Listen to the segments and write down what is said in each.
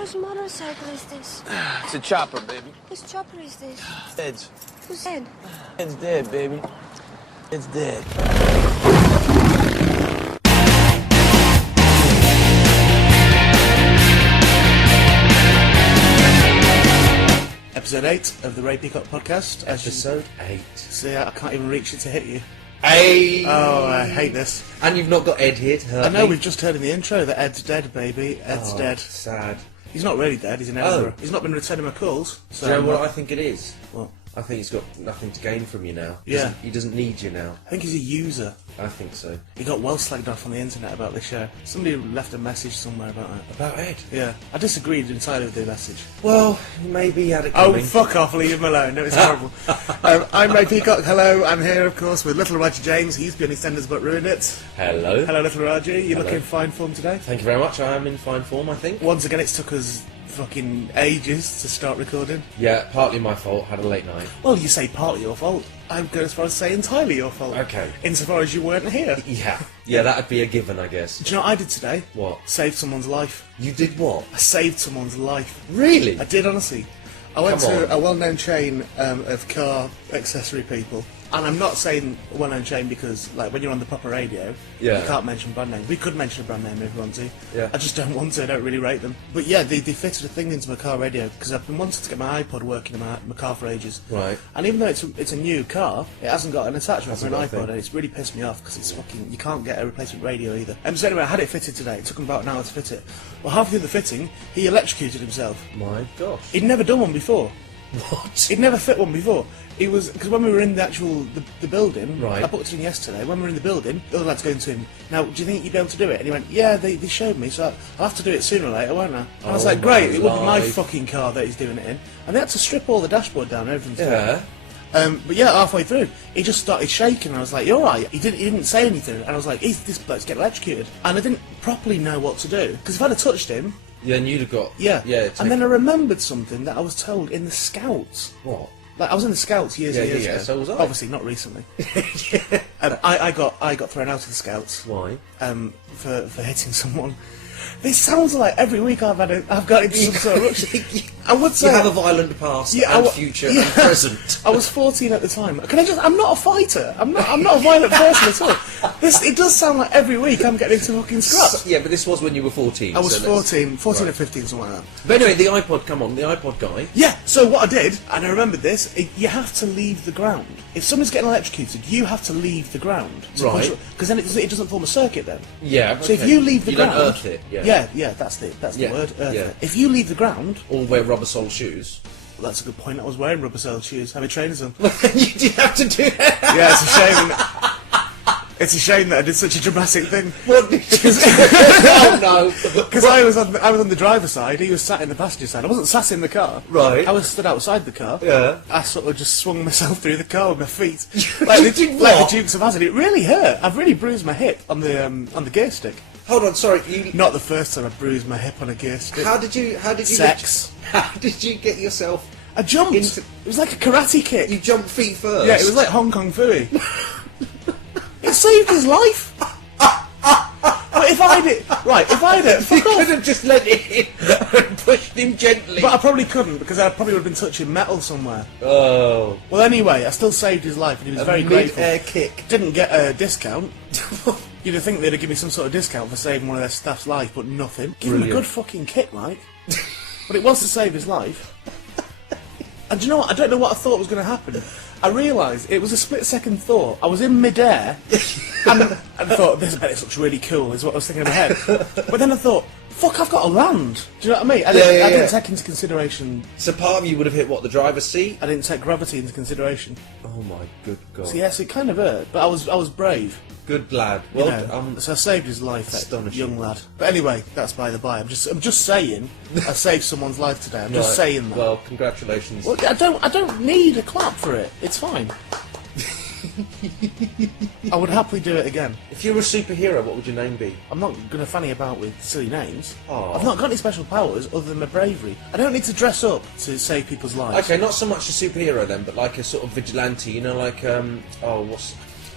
Whose motorcycle is this? It's a chopper, baby. Whose chopper is this? Ed's. Who's dead? It's dead, baby. It's dead. Episode 8 of the Peacock podcast. Episode 8. See, I can't even reach it to hit you. Hey! Oh, I hate this. And you've not got Ed here to hurt I know, me. we've just heard in the intro that Ed's dead, baby. Ed's dead. Sad. He's not really dead, he's in Edinburgh. He's not been returning my calls. So Do you know what I think it is? What? I think he's got nothing to gain from you now. Yeah. He doesn't need you now. I think he's a user. I think so. He got well slagged off on the internet about this show. Somebody left a message somewhere about it. About Ed? Yeah. I disagreed entirely with the message. Well, maybe he had it Oh, coming. fuck off, leave him alone. No, it's horrible. I'm Ray Peacock, hello. I'm here, of course, with little Roger James. He's been EastEnders but ruined it. Hello. Hello, little Roger. You Hello. look in fine form today? Thank you very much. I am in fine form, I think. Once again, it took us fucking ages to start recording. Yeah, partly my fault. Had a late night. Well, you say partly your fault. I would go as far as to say entirely your fault. Okay. Insofar as you weren't here. Yeah. Yeah, that'd be a given, I guess. Do you know what I did today? What? Saved someone's life. You did what? I saved someone's life. Really? I did, honestly. I went Come to on. a well-known chain of car accessory people. And I'm not saying a well-known chain because, like, when you're on the proper radio, Yeah. you can't mention brand names. We could mention a brand name if we want to. Yeah. I just don't want to. I don't really rate them. But yeah, they fitted a thing into my car radio because I've been wanting to get my iPod working in my car for ages. Right. And even though it's a new car, it hasn't got an attachment for an Hasn't got a iPod, thing. and it's really pissed me off because it's fucking. You can't get a replacement radio either. So anyway, I had it fitted today. It took him about an hour to fit it. Well, halfway through the fitting, he electrocuted himself. My gosh. He'd never done one before. What? He'd never fit one before. He was because when we were in the actual the building, Right. I booked it in yesterday. When we were in the building, the other lad's going to him. Now, do you think you'd be able to do it? And he went, yeah, they showed me, so I'll have to do it sooner or later, won't I? And I was Oh like, great, my it would be my life. fucking car that he's doing it in. And they had to strip all the dashboard down and everything. Yeah. But yeah, halfway through, he just started shaking. And I was like, "You're right." He didn't say anything, and I was like, "This bloke's getting electrocuted." And I didn't properly know what to do because if I'd have touched him, Then you'd have got... yeah. Yeah. And then I remembered something that I was told in the Scouts. What? Like I was in the Scouts years and years yeah, ago. so was I. Obviously not recently. I got thrown out of the Scouts. Why? For hitting someone. This sounds like every week I've got into some sort of ruction. I would say You have a violent past Yeah, and future and present. I was 14 at the time. I'm not a fighter. I'm not a violent person at all. It does sound like every week I'm getting into fucking scraps. Yeah, but this was when you were 14. I was so let's- 14 Right. or 15, something like that. But anyway, the iPod, come on, the iPod guy. Yeah, so what I did, and I remembered this, you have to leave the ground. If someone's getting electrocuted, you have to leave the ground. Right. Because then it doesn't form a circuit then. Yeah, So if okay. you leave the you ground... don't earth it, yeah. Yeah, that's the Yeah, word, earth yeah. it. If you leave the ground... Or wear rubber sole shoes. Well, that's a good point. I was wearing rubber sole shoes, having trainers on. You did have to do that. Yeah, it's a shame. It's a shame that I did such a dramatic thing. What did you do? Oh no. Because I was on the driver's side, he was sat in the passenger side. I wasn't sat in the car. Right. I was stood outside the car. Yeah. I sort of just swung myself through the car with my feet. You like did like what? the Dukes of Hazzard. It really hurt. I've really bruised my hip on the gear stick. Hold on, sorry. You, Not the first time I bruised my hip on a gear stick. how did you Sex. How did you get yourself? I jumped. Into- It was like a karate kick. You jumped feet first. Yeah, it was like Hong Kong Fooey. It saved his life. But if I did, You fuck could off. have just let it in and pushed him gently. But I probably couldn't because I probably would have been touching metal somewhere. Oh. Well, anyway, I still saved his life, and he was very grateful. Mid-air kick. Didn't get a discount. You'd have think they'd have given me some sort of discount for saving one of their staff's life, but nothing. Give him a Brilliant. good fucking kick, like. But it was to save his life. And do you know what? I don't know what I thought was going to happen. I realised it was a split-second thought. I was in mid-air, and I thought, this looks really cool, is what I was thinking in my head. But then I thought, fuck, I've got to land. Do you know what I mean? I didn't take into consideration... So part of you would have hit what, the driver's seat? I didn't take gravity into consideration. Oh my good god. So yes, it kind of hurt, but I was brave. Good lad. You Well, know, so I saved his life, that astonishing. young lad. But anyway, that's by the by. I'm just saying, I saved someone's life today. I'm just right. saying that. Well, congratulations. Well, I don't need a clap for it. It's fine. I would happily do it again. If you were a superhero, what would your name be? I'm not going to fanny about with silly names. Aw. I've not got any special powers other than my bravery. I don't need to dress up to save people's lives. Okay, not so much a superhero then, but like a sort of vigilante, you know, like,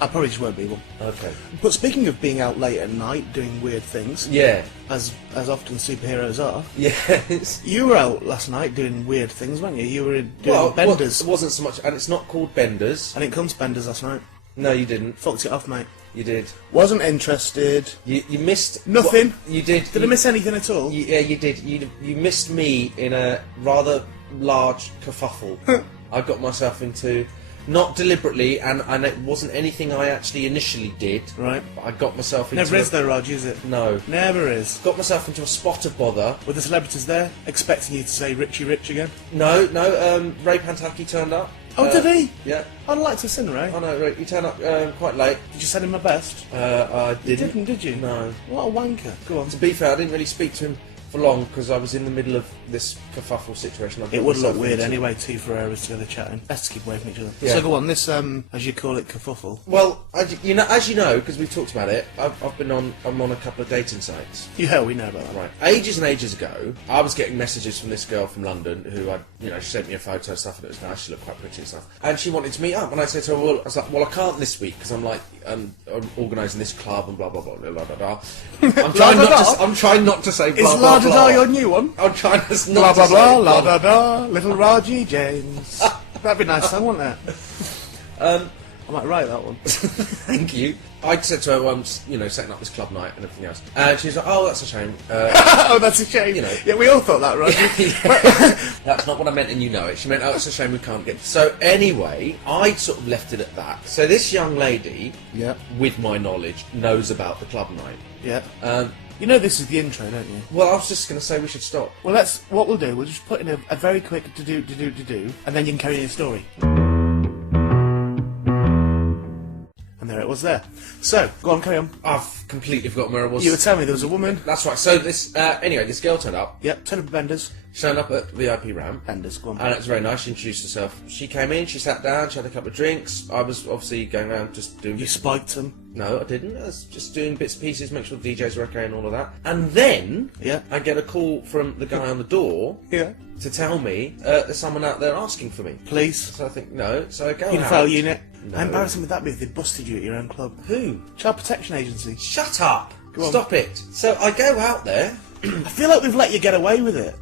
I probably just won't be one. Okay. But speaking of being out late at night doing weird things, Yeah. as often superheroes are, Yes. you were out last night doing weird things, weren't you? You were doing benders. It wasn't so much, and it's not called benders. I didn't come to benders last night. No, you didn't. Fucked it off, mate. You did. Wasn't interested. You missed Nothing. You did. Did I miss anything at all? Yeah, you did. You missed me in a rather large kerfuffle. I got myself into, not deliberately, and it wasn't anything I actually initially did. Right. But I got myself into. Never is though, Raj, is it? No. Never is. Got myself into a spot of bother. Were the celebrities there, expecting you to say Richie Rich again? No. Ray Pantaki turned up. Oh, did he? Yeah. I'd like to sing, Ray. Oh no, Ray, he turned up quite late. Did you send him my best? I You didn't. didn't, did you? No. What a wanker. Go on. To be fair, I didn't really speak to him for long because I was in the middle of this kerfuffle situation. It would look weird anyway, two Ferreras together chatting. Best to keep away from each other. Yeah. So go on, this, as you call it, kerfuffle. Well, as you know, because we've talked about it, I'm on a couple of dating sites. Yeah, we know about that. Right, ages and ages ago, I was getting messages from this girl from London who she sent me a photo and stuff, and it was nice. She looked quite pretty and stuff, and she wanted to meet up. And I said to her, I can't this week because I'm I'm organising this club and blah blah blah blah blah blah. I'm trying not to say blah Is blah La Da Da blah. your new one? I'm trying to not Blah blah to blah, say La Da Da, little Raji James. That'd be a nice song, wouldn't it? I might write that one. Thank you. I said to her, setting up this club night and everything else, and she was like, "Oh, that's a shame." Oh, that's a shame. Yeah, we all thought that, right? That's not what I meant, and you know it. She meant, "Oh, it's a shame we can't get." So anyway, I sort of left it at that. So this young lady, Yeah. with my knowledge, knows about the club night. Yeah. You know this is the intro, don't you? Well, I was just going to say we should stop. Well, what we'll do. We'll just put in a very quick to-do, and then you can carry on your story. And there it was there. So, go on, carry on. I've completely forgotten where I was. You were telling me there was a woman. That's right. So this, anyway, this girl turned up. Yep, turn up benders. She turned up at VIP ramp. Benders, go on. And it was very nice. She introduced herself. She came in, she sat down, she had a couple of drinks. I was obviously going around just doing... You spiked them. No, I didn't. I was just doing bits and pieces, make sure the DJs were okay and all of that. And then, Yeah. I get a call from the guy on the door Yeah. to tell me there's someone out there asking for me. Police. So I think, no. So I go out. Paedophile unit. No. How embarrassing would that be if they busted you at your own club? Who? Child Protection Agency. Shut up! Go on. Stop it! So I go out there. I feel like we've let you get away with it.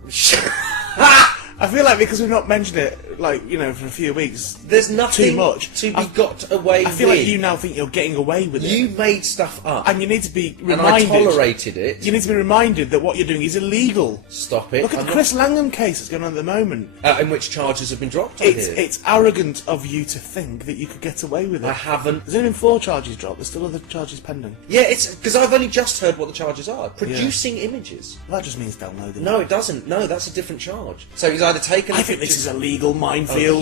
I feel like because we've not mentioned it, for a few weeks, There's nothing too much. to be got away with. I feel like you now think you're getting away with You it. made stuff up. And you need to be And I reminded. tolerated it. You need to be reminded that what you're doing is illegal. Stop it. Look at I'm the Chris Langham case that's going on at the moment. not- in which charges have been dropped, I hear. It's arrogant of you to think that you could get away with it. I haven't. There's only been 4 charges dropped. There's still other charges pending. Yeah, it's because I've only just heard what the charges are. Producing images. Well, that just means downloading. No, it doesn't. No, that's a different charge. So he's either taken. I think this is a legal minefield.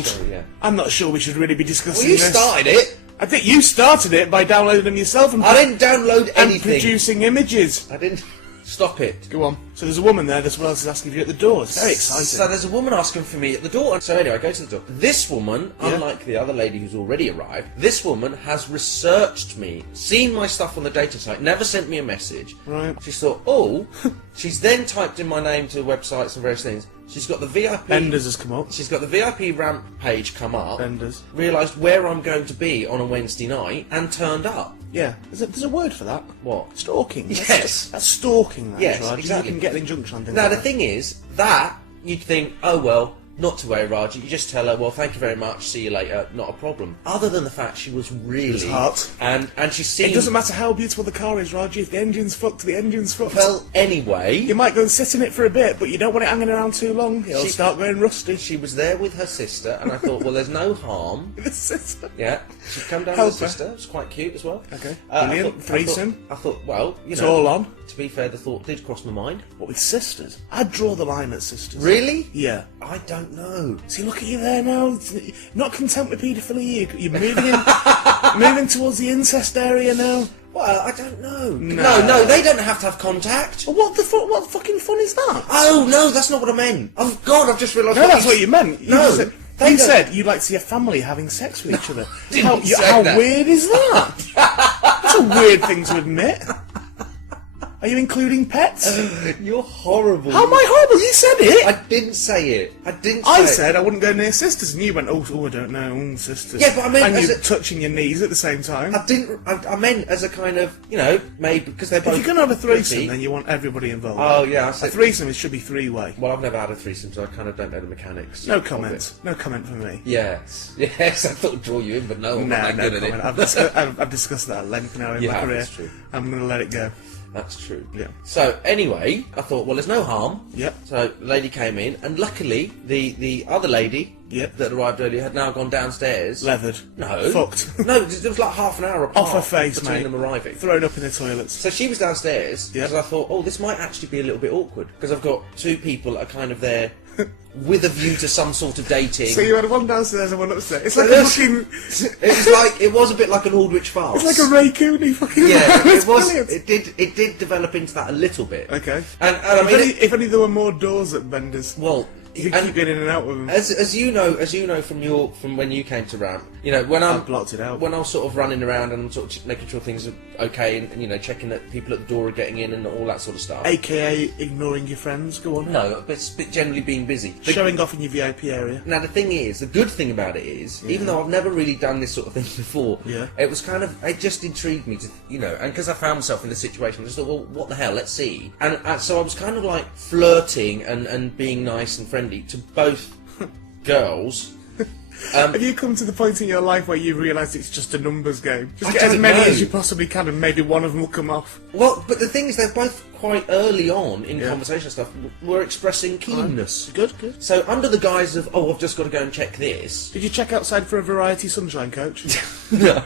Oh, sure, yeah. I'm not sure we should really be discussing Well, you this. started it. I think you started it by downloading them yourself and, I didn't download and anything. producing images. I didn't. Stop it. Go on. So there's a woman there that's else is asking for you at the door. It's very exciting. So there's a woman asking for me at the door. So anyway, I go to the door. This woman, Yeah. unlike the other lady who's already arrived, this woman has researched me, seen my stuff on the dating site, never sent me a message. Right. She's thought, oh, she's then typed in my name to websites and various things. She's got the VIP... Benders has come up. She's got the VIP ramp page come up. Benders. Realised where I'm going to be on a Wednesday night and turned up. Yeah. There's a word for that. What? Stalking. Yes. That's stalking, that Yes, is, Raj. exactly. You can get an injunction on things Now, like the that. thing is, that, you'd think, oh, well, not to worry, Raji. You just tell her, well, thank you very much, see you later, not a problem. Other than the fact she was really... was hot. And she seemed... It doesn't matter how beautiful the car is, Raj. If the engine's fucked, the engine's fucked. Well, anyway... You might go and sit in it for a bit, but you don't want it hanging around too long. It'll start going rusty. She was there with her sister, and I thought, well, there's no harm. The sister. Yeah, she'd come down Help with her her. sister. It was quite cute as well. Okay. I Brilliant. thought- Threesome. I thought, well, you It's know... all on. To be fair, the thought did cross my mind. What, with sisters? I'd draw the line at sisters. Really? Yeah. I don't know. See, look at you there now. Not content with paedophilia. You're moving in, moving towards the incest area now. Well, I don't know. No. No, they don't have to have contact. Well, what fucking fun is that? Oh, no, that's not what I meant. Oh, God, I've just realised... No, that's what you meant. You No, just said, they you don't- said you'd like to see a family having sex with each other. Didn't How say that. weird is that? That's a weird thing to admit. Are you including pets? You're horrible. How am I horrible? You said it! I didn't say it. I said I wouldn't go near sisters, and you went, oh, I don't know, sisters. Yeah, but I meant and as you a- touching your knees at the same time. I didn't. I meant as a kind of, maybe because they're both. If you're going to have a threesome, pretty. then you want everybody involved. Oh yeah, I A said. threesome, it should be three-way. Well, I've never had a threesome, so I kind of don't know the mechanics. No of comment. it. No comment from me. Yes. Yes, I thought I'd draw you in, but no, I'm No, not no that good comment. at it. I've discussed that at length now in You my have, career. it's true. I'm going to let it go. That's true. Yeah. So anyway, I thought, well, there's no harm. Yep. So the lady came in, and luckily the other lady Yep. that arrived earlier had now gone downstairs. Leathered. No. Fucked. No, there was like half an hour apart Off her face, between mate. them arriving. Thrown up in the toilets. So she was downstairs Yep. because I thought, oh, this might actually be a little bit awkward because I've got two people that are kind of there with a view to some sort of dating. So you had one downstairs and one upstairs. It's like a There's- fucking... it was a bit like an Aldrich farce. It's like a Ray Cooney fucking... Yeah, It's it was. brilliant. It did develop into that a little bit. Okay. And I mean, if only there were more doors at Bender's. well, You could and keep getting in and out with them. as you know from when you came to Ramp, when I blocked it out. when I was sort of running around and I'm sort of making sure things are okay and checking that people at the door are getting in and all that sort of stuff. AKA ignoring your friends. Go on. No, but generally being busy. Showing off in your VIP area. Now the thing is, the good thing about it is, even though I've never really done this sort of thing before, Yeah. it was kind of, it just intrigued me to, and because I found myself in this situation, I just thought, well, what the hell, let's see. And so I was kind of like flirting and being nice and friendly to both girls. Have you come to the point in your life where you realise it's just a numbers game? Just I get as don't many know. as you possibly can and maybe one of them will come off. Well, but the thing is, they're both quite early on in Yeah. conversation stuff were expressing keenness. Good, good. So under the guise of, oh, I've just got to go and check this. Did you check outside for a variety sunshine coach? No.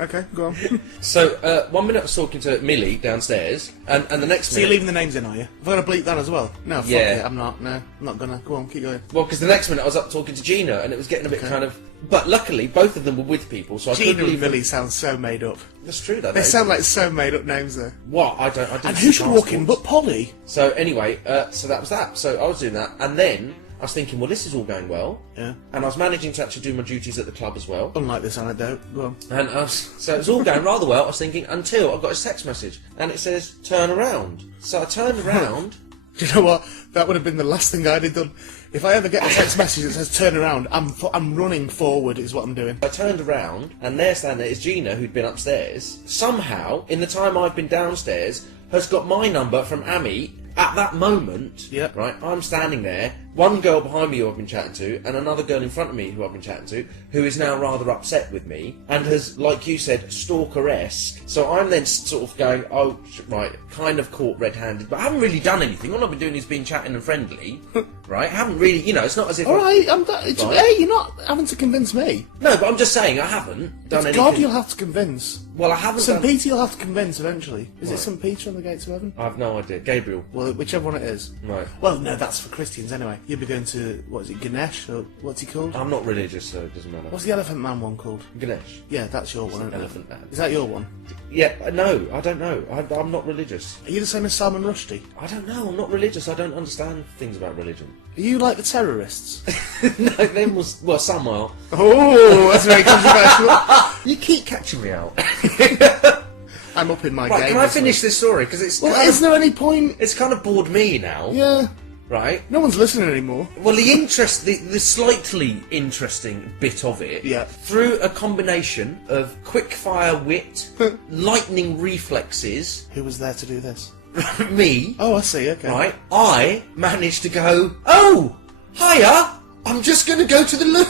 Okay, go on. So 1 minute I was talking to Millie downstairs, and the next So you're minute. leaving the names in, are you? Have I got to bleep that as well? No, fuck Yeah. it, I'm not. No, I'm not gonna. Go on, keep going. Well, because the next minute I was up talking to Gina, and it was getting a bit kind of. But luckily, both of them were with people, so I Gina couldn't and leave. Billy sound so made up. That's true, though. They sound like so made up names though. What? I didn't. And see who should walk in passports. but Polly? So anyway, so that was that. So I was doing that, and then I was thinking, well, this is all going well. Yeah. And I was managing to actually do my duties at the club as well. Unlike this anecdote. Go on. And so it was all going rather well. I was thinking until I got a text message, and it says turn around. So I turned around. Do you know what? That would have been the last thing I'd have done. If I ever get a text message that says turn around, I'm running forward is what I'm doing. I turned around, and there standing there is Gina, who'd been upstairs. Somehow, in the time I've been downstairs, has got my number from Amy. At that moment, Yep. right, I'm standing there, one girl behind me who I've been chatting to, and another girl in front of me who I've been chatting to, who is now rather upset with me, and has, like you said, stalker-esque. So I'm then sort of going, oh, right, kind of caught red-handed, but I haven't really done anything. All I've been doing is being chatting and friendly, right? I haven't really, it's not as if... Alright, Right. hey, you're not having to convince me. No, but I'm just saying, I haven't done It's anything. God you'll have to convince. Well, I haven't St. done... Peter you'll have to convince eventually. Is it Right. St. Peter on the gates of heaven? I have no idea. Gabriel. Well, whichever one it is. Right. Well, no, that's for Christians anyway. You'll be going to, what is it, Ganesh? Or what's he called? I'm not religious, so it doesn't matter. What's the Elephant Man one called? Ganesh. Yeah, that's your one, isn't it? Elephant Man. Is that your one? Yeah, no, I don't know. I'm not religious. Are you the same as Salman Rushdie? I don't know. I'm not religious. I don't understand things about religion. Are you like the terrorists? No, them was some are. Oh, that's very controversial. You keep catching me out. I'm up in my Right, game. can I this finish week. this story? Because it's Well, kind is of, there any point? it's kind of bored me now. Yeah, Right. no one's listening anymore. Well, the slightly interesting bit of it, Yeah. through a combination of quick-fire wit, lightning reflexes, Who was there to do this? me, Oh, I see, okay. right, I managed to go, oh, hiya, I'm just going to go to the loo.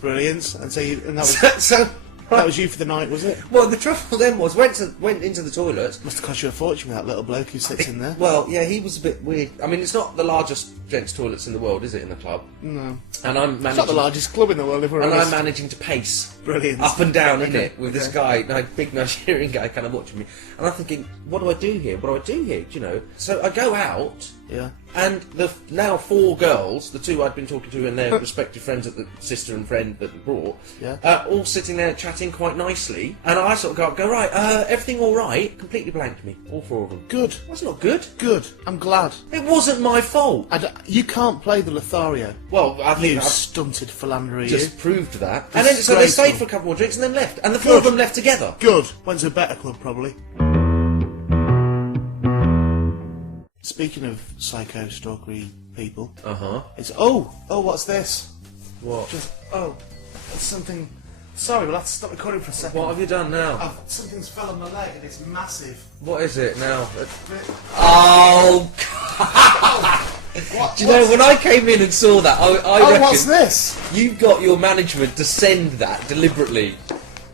Brilliant. And so, and that was So, that was you for the night, was it? well, the trouble then was, went into the toilet. Must have cost you a fortune with that little bloke who sits in there. Well, yeah, he was a bit weird. I mean, it's not the largest gents' toilets in the world, is it, in the club? No. And I'm It's not the managing, largest club in the world, if we're and I'm honest. managing to pace Brilliant. up and down in Okay, it with this okay. guy, big Nigerian guy, kind of watching me. And I'm thinking, what do I do here? What do I do here? Do you know? So I go out. Yeah. And the now 4 girls, the 2 I'd been talking to and their respective friends, at the sister and friend that we brought, Yeah. all sitting there chatting quite nicely. And I sort of go up, go, right, everything all right? Completely blanked me, all 4 of them. Good. That's not good. Good. I'm glad. It wasn't my fault. You can't play the Lothario. Well, I think You I've stunted philanderer, just you. proved that. And then so they Disgraceful. stayed for a couple more drinks and then left. And the 4 of Good. them left together. Good. Went to a better club, probably. Speaking of psycho stalkery people, It's what's this? what? It's something. Sorry, we'll have to stop recording for a second. What have you done now? Something's fell on my leg and it's massive. What is it now? Oh! Do you know, when I came in and saw that, I reckon what's this? you got your management to send that deliberately.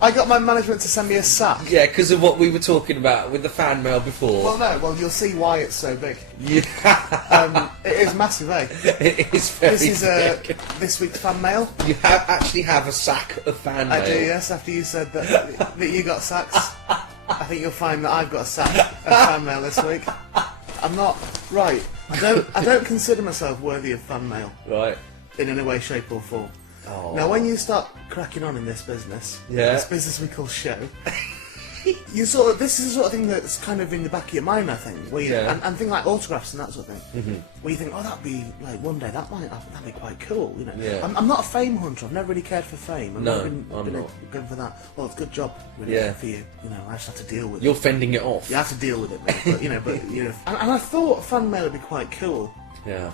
I got my management to send me a sack. Yeah, because of what we were talking about with the fan mail before. Well, you'll see why it's so big. Yeah. It is massive, eh? It is very This is big. this week's fan mail. You actually have a sack of fan mail. I do, yes. After you said that you got sacks, I think you'll find that I've got a sack of fan mail this week. I'm not right. I don't consider myself worthy of fan mail Right. in any way, shape, or form. Oh. Now, when you start cracking on in this business, Yeah. this business we call show, this is the sort of thing that's kind of in the back of your mind, I think. Where you, Yeah. and things like autographs and that sort of thing. Where you think, that'd be like one day that'd be quite cool, you know. Yeah. I'm not a fame hunter. I've never really cared for fame. I've No, never been I'm not. going for that. Well, it's a good job, really, Yeah. for you. You know, I just have to deal with it. You're fending it off. You have to deal with it, mate. but you know, and I thought fan mail would be quite cool. Yeah.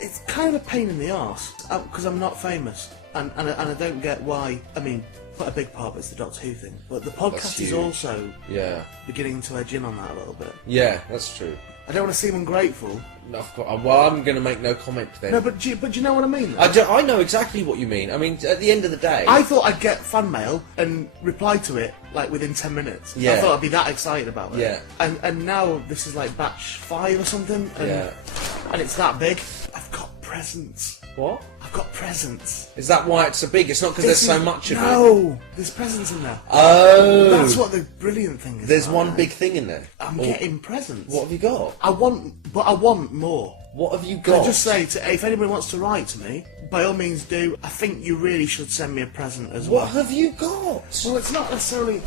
It's kind of a pain in the arse because I'm not famous, and I don't get why. I mean, quite a big part of it's the Doctor Who thing, but the podcast is huge. also Yeah. beginning to edge in on that a little bit. Yeah, that's true. I don't want to seem ungrateful. No, of course. Well, I'm going to make no comment then. No, but do you know what I mean? I know exactly what you mean. I mean, at the end of the day... I thought I'd get fan mail and reply to it like within 10 minutes. Yeah. I thought I'd be that excited about it. Yeah. And now this is like batch 5 or something, and it's that big. I've got presents. What? I've got presents. Is that why it's so big? It's not because there's so much of it. No, there's presents in there. Oh. That's what the brilliant thing is. There's about one it. big thing in there. I'm getting presents. What have you got? I want more. What have you Can got? I just say, if anybody wants to write to me, by all means do. I think you really should send me a present as well. What have you got? Well, it's not necessarily.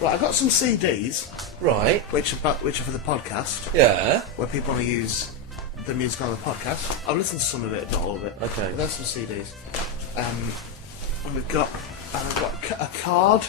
Right, I got some CDs, Right. which are for the podcast, Yeah. where people want to use the music on the podcast. I've listened to some of it, not all of it. Okay. But there's some CDs, and I've got a card.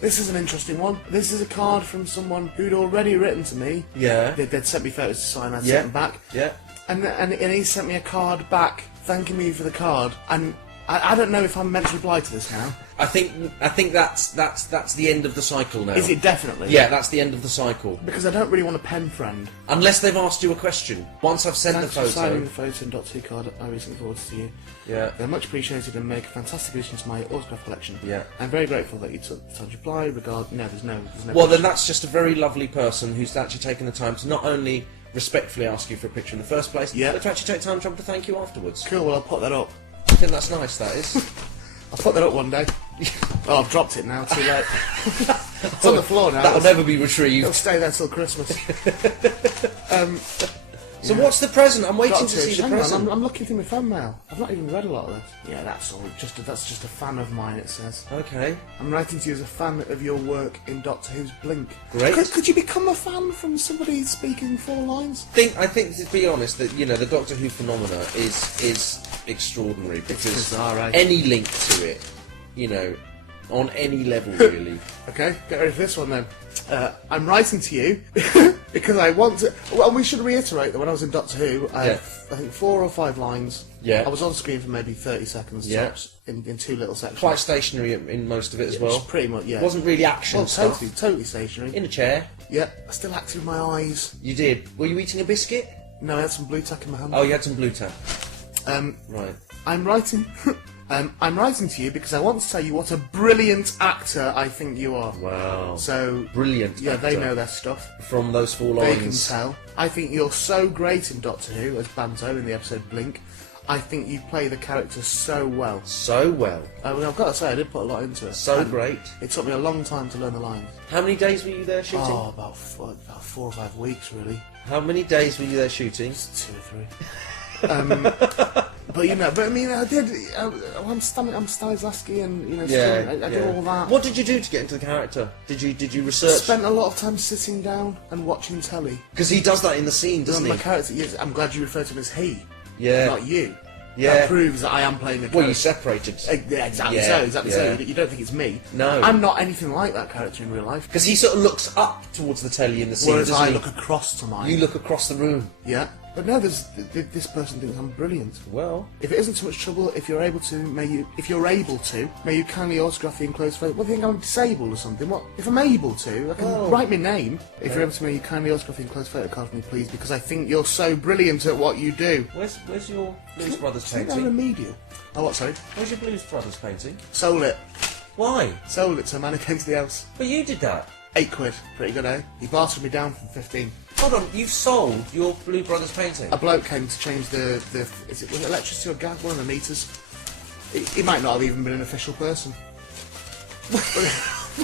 This is an interesting one. This is a card from someone who'd already written to me. Yeah. They'd sent me photos to sign. I'd Yeah. sent them back. Yeah. And he sent me a card back thanking me for the card. And I don't know if I'm meant to reply to this now. I think that's the end of the cycle now. Is it definitely? Yeah, that's the end of the cycle. Because I don't really want a pen friend. Unless they've asked you a question. Once I've sent Thanks the for signing photo. the photo and Doctor Who card I recently forwarded to you. Yeah. They're much appreciated and make a fantastic addition to my autograph collection. Yeah. I'm very grateful that you took the time to reply. No, there's no. Well, then that's just a very lovely person who's actually taken the time to not only respectfully ask you for a picture in the first place, Yeah. but to actually take time to thank you afterwards. Cool. Well, I'll put that up. I think that's nice, that is. I'll put that up one day. Oh, I've dropped it now. Too late. It's on the floor now. That'll never be It'll retrieved. stay there till Christmas. So what's the present? I'm waiting Doctor, to see the hang on, present. I'm looking through my fan mail. I've not even read a lot of this. Yeah, that's all. That's just a fan of mine. It says. Okay. I'm writing to you as a fan of your work in Doctor Who's Blink. Great. Could you become a fan from somebody speaking 4 lines? I think to be honest that the Doctor Who phenomena is extraordinary because bizarre, eh? any link to it, on any level really. Okay, get ready for this one then. I'm writing to you because I want to. Well, we should reiterate that when I was in Doctor Who, I had, I think 4 or 5 lines. Yeah. I was on screen for maybe 30 seconds Yeah. tops in 2 little sections. Quite stationary in most of it as It was well. pretty much, yeah. Wasn't really action Well, stuff. totally stationary. In a chair. Yeah, I still acted with my eyes. You did. Were you eating a biscuit? No, I had some blue tack in my hand. Oh, you had some blue tack. Right. I'm writing. I'm writing to you because I want to tell you what a brilliant actor I think you are. Wow. So Brilliant. yeah, they actor. know their stuff. From those 4 They lines. can tell. I think you're so great in Doctor Who as Banto in the episode Blink. I think you play the character so well. So well. I mean, I've got to say, I did put a lot into it. So And great. It took me a long time to learn the lines. How many days were you there shooting? Oh, about 4 or 5 weeks, really. How many days were you there shooting? 2 or 3. But I mean, I did. I'm Stanislavski, and I did all that. What did you do to get into the character? Did you research? Spent a lot of time sitting down and watching telly. Because he does that in the scene, doesn't My he? character, yes, I'm glad you refer to him as he, Yeah. not you. Yeah. That proves that I am playing a character. Well, you separated. Yeah, exactly Yeah, so, exactly yeah. so. You don't think it's me. No. I'm not anything like that character in real life. Because he sort of looks up towards the telly in the scene, Whereas doesn't I he? look across to mine. You look across the room. Yeah. But no, this person thinks I'm brilliant. Well, If it isn't too much trouble, if you're able to, may you kindly autograph the enclosed photo. What, do you think I'm disabled or something? What? If I'm able to, I can write my name. If you're able to, may you kindly autograph the enclosed photo card for me, please, because I think you're so brilliant at what you do. where's your Blues Brothers I think I'm painting? remedial. Oh, what, sorry? Where's your Blues Brothers painting? Sold it. Why? Sold it to a man who came to the house. But you did that. £8. Pretty good, eh? He bartered me down from 15. Hold on, you've sold your Blue Brothers painting? A bloke came to change was it electricity or gas? One of the meters. He might not have even been an official person.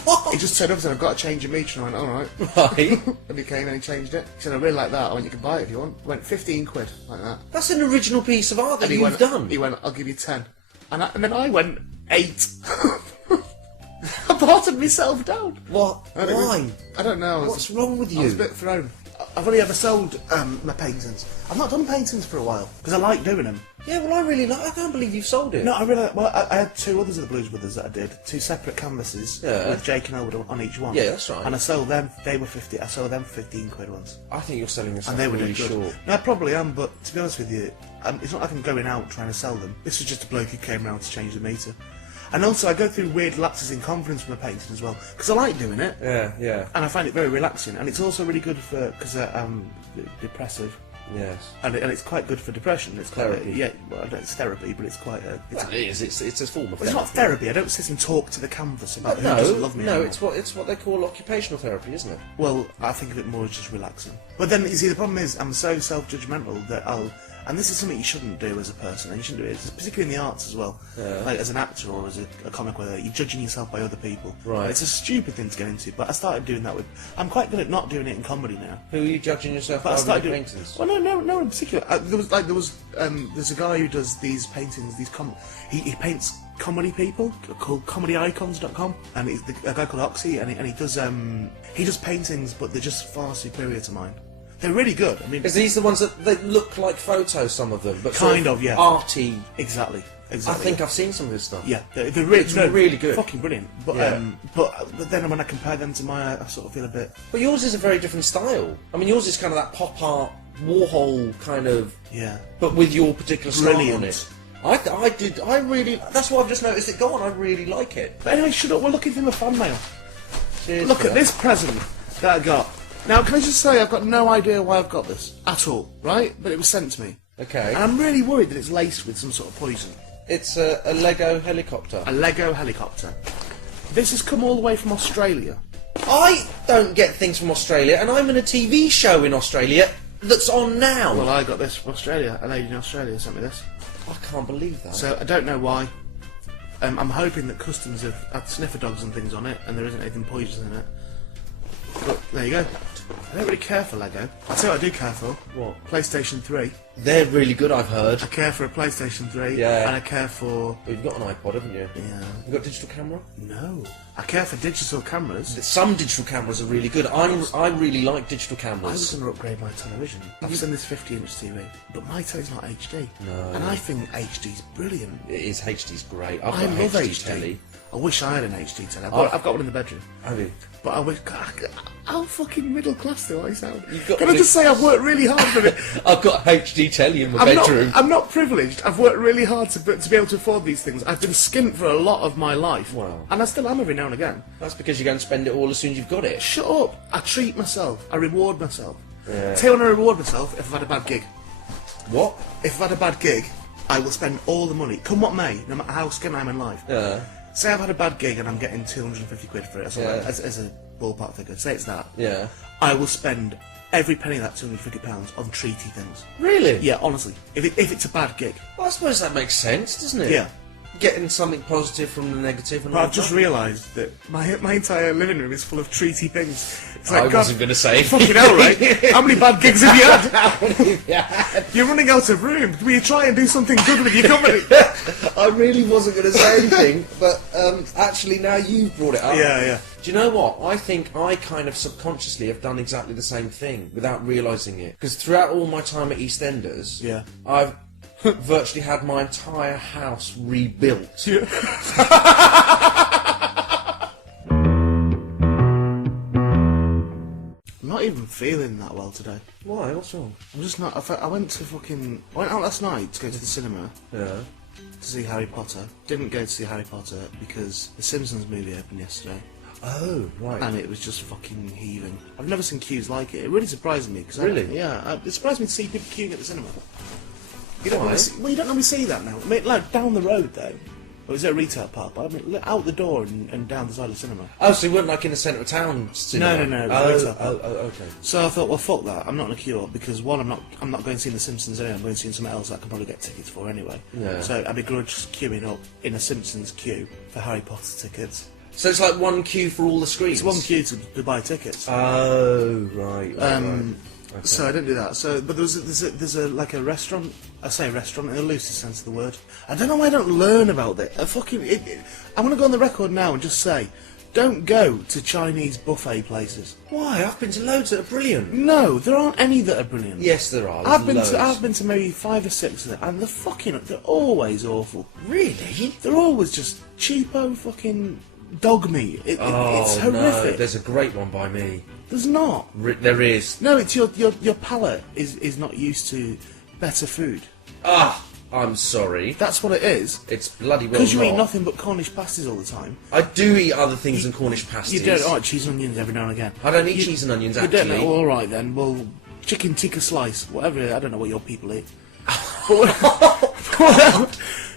What? He just turned up and said, I've got to change your meter, and I went, alright. Right. And he came and he changed it. He said, I really like that. I went, you can buy it if you want. I went, £15, like that. That's an original piece of art that And he you've went, done. He went, I'll give you 10. And then I went, 8. I bartered myself down. What? Why? I don't know. What's wrong with I was a you? bit thrown. I've only ever sold my paintings. I've not done paintings for a while because I like doing them. Yeah, well, I can't believe you've sold it. No, I had 2 others of the Blues Brothers that I did, 2 separate canvases with Jake and Elwood on each one. Yeah, that's right. And I sold them. They were 50. I sold them for £15 once. I think you're selling yourself And they were really doing good. short. No, I probably am, but to be honest with you, it's not like I'm going out trying to sell them. This was just a bloke who came round to change the meter. And also, I go through weird lapses in confidence with my painting as well, because I like doing it. Yeah, yeah. And I find it very relaxing, and it's also really good because I'm depressive. Yes. And it's quite good for depression. It's quite Therapy. yeah. Well, I don't know, it's therapy, but it's quite. Well, it is. It's a form of It's therapy. not therapy. I don't sit and talk to the canvas about who doesn't love me. No, anymore. it's what they call occupational therapy, isn't it? Well, I think of it more as just relaxing. But then, you see, the problem is I'm so self-judgmental that and this is something you shouldn't do as a person, and you shouldn't do it, particularly in the arts as well. Yeah. Like as an actor or as a comic, where you're judging yourself by other people. Right. And it's a stupid thing to get into, but I started doing that with. I'm quite good at not doing it in comedy now. Who are you judging yourself But I by started with doing. paintings? Well, no, in particular. There's a guy who does these paintings. He paints comedy people called comedyicons.com, and he's a guy called Oxy, and he does paintings, but they're just far superior to mine. They're really good. I mean, Because these are the ones that they look like photos, some of them, but Kind sort of, yeah. arty. exactly. I think I've seen some of this stuff. Yeah, they're really, It's really good. fucking brilliant. But Yeah. but then when I compare them to mine, I sort of feel a bit. But yours is a very different style. I mean, yours is kind of that pop art, Warhol kind of, Yeah. but with your particular style on Brilliant. it. I really. That's why I've just noticed it. Go on, I really like it. But anyway, shut up. We're looking through my fan mail. Cheers. Look for at that. this present that I got. Now, can I just say, I've got no idea why I've got this at all, right? But it was sent to me. Okay. And I'm really worried that it's laced with some sort of poison. It's a Lego helicopter. A Lego helicopter. This has come all the way from Australia. I don't get things from Australia, and I'm in a TV show in Australia that's on now. Well, I got this from Australia. A lady in Australia sent me this. I can't believe that. So I don't know why. I'm hoping that customs have had sniffer dogs and things on it, and there isn't anything poison in it. But there you go. I don't really care for Lego. I'll tell you what I do care for. What? PlayStation 3. They're really good, I've heard. I care for a PlayStation 3. Yeah. And I care for... Well, you've got an iPod, haven't you? Yeah. You've got digital camera? No. I care for digital cameras. Some digital cameras are really good. I really like digital I was cameras. going to upgrade my television. I've seen this 50-inch TV, but my telly's not HD. No. And I think HD's brilliant. It is. HD's great. I I've got love HD HD. telly. I wish I had an HD telly. Oh. I've got one in the bedroom. Have you? But I wish... How fucking middle class do I sound? You've got Can I to- just say I've worked really hard for it? I've got HD telly in my bedroom. I'm not privileged. I've worked really hard to be able to afford these things. I've been skint for a lot of my life. Wow. And I still am every now and again. That's because you go and spend it all as soon as you've got it. Shut up. I treat myself. I reward myself. Yeah. Tell you when I reward myself if I've had a bad gig. What? If I've had a bad gig, I will spend all the money, come what may, no matter how skint I am in life. Yeah. Say I've had a bad gig and I'm getting 250 quid for it, or something, Yeah. as a ballpark figure. Say it's that. Yeah. I will spend every penny of that £250 on treaty things. Really? Yeah, honestly. If it's a bad gig. Well, I suppose that makes sense, doesn't it? Yeah. Getting something positive from the negative and But all I've just that. realised that my entire living room is full of treaty things. It's like, I God, wasn't going to say. fucking hell, right? How many bad gigs have you had? Yeah. You're running out of room. Will you try and do something good with your company? I really wasn't going to say anything, but actually now you've brought it up. Yeah. Do you know what? I think I kind of subconsciously have done exactly the same thing without realising it. Because throughout all my time at EastEnders, Yeah. I've virtually had my entire house rebuilt. Yeah. I'm not even feeling that well today. Why? What's wrong? I'm just not. I went out last night to go to the cinema Yeah. to see Harry Potter. Didn't go to see Harry Potter because the Simpsons movie opened yesterday. Oh, right. And it was just fucking heaving. I've never seen queues like it. It really surprised me. Cause Really? It surprised me to see people queuing at the cinema. You don't Why? you don't normally see that now. I mean, like, down the road, though. It was at a retail park, but I mean, out the door and down the side of the cinema. Oh, so you weren't like in the centre of town cinema? No, it was a retail park. Okay. So I thought, well, fuck that. I'm not in a queue up because, one, I'm not going to see The Simpsons anyway. I'm going to see something else that I can probably get tickets for anyway. Yeah. So I'd begrudge queuing up in a Simpsons queue for Harry Potter tickets. So it's like one queue for all the screens? It's one queue to buy tickets. Oh, right. Right. Okay. So I didn't do that. So, but there's a like a restaurant. I say restaurant in the loosest sense of the word. I don't know why I don't learn about it. I'm going to go on the record now and just say, don't go to Chinese buffet places. Why? I've been to loads that are brilliant. No, there aren't any that are brilliant. Yes, there are. I've There's been to maybe 5 or 6 of them, and they're always awful. Really? They're always just cheapo fucking dog meat. It's Oh, horrific. no. There's a great one by me. There's not. There is. No, it's your palate is not used to better food. Ah, I'm sorry. That's what it is. It's bloody well Because you not. eat nothing but Cornish pasties all the time. I do eat other things than Cornish pasties. You don't like cheese and onions every now and again. I don't eat cheese and onions, You actually. don't know. All right then. Well, chicken tikka slice, whatever. I don't know what your people eat.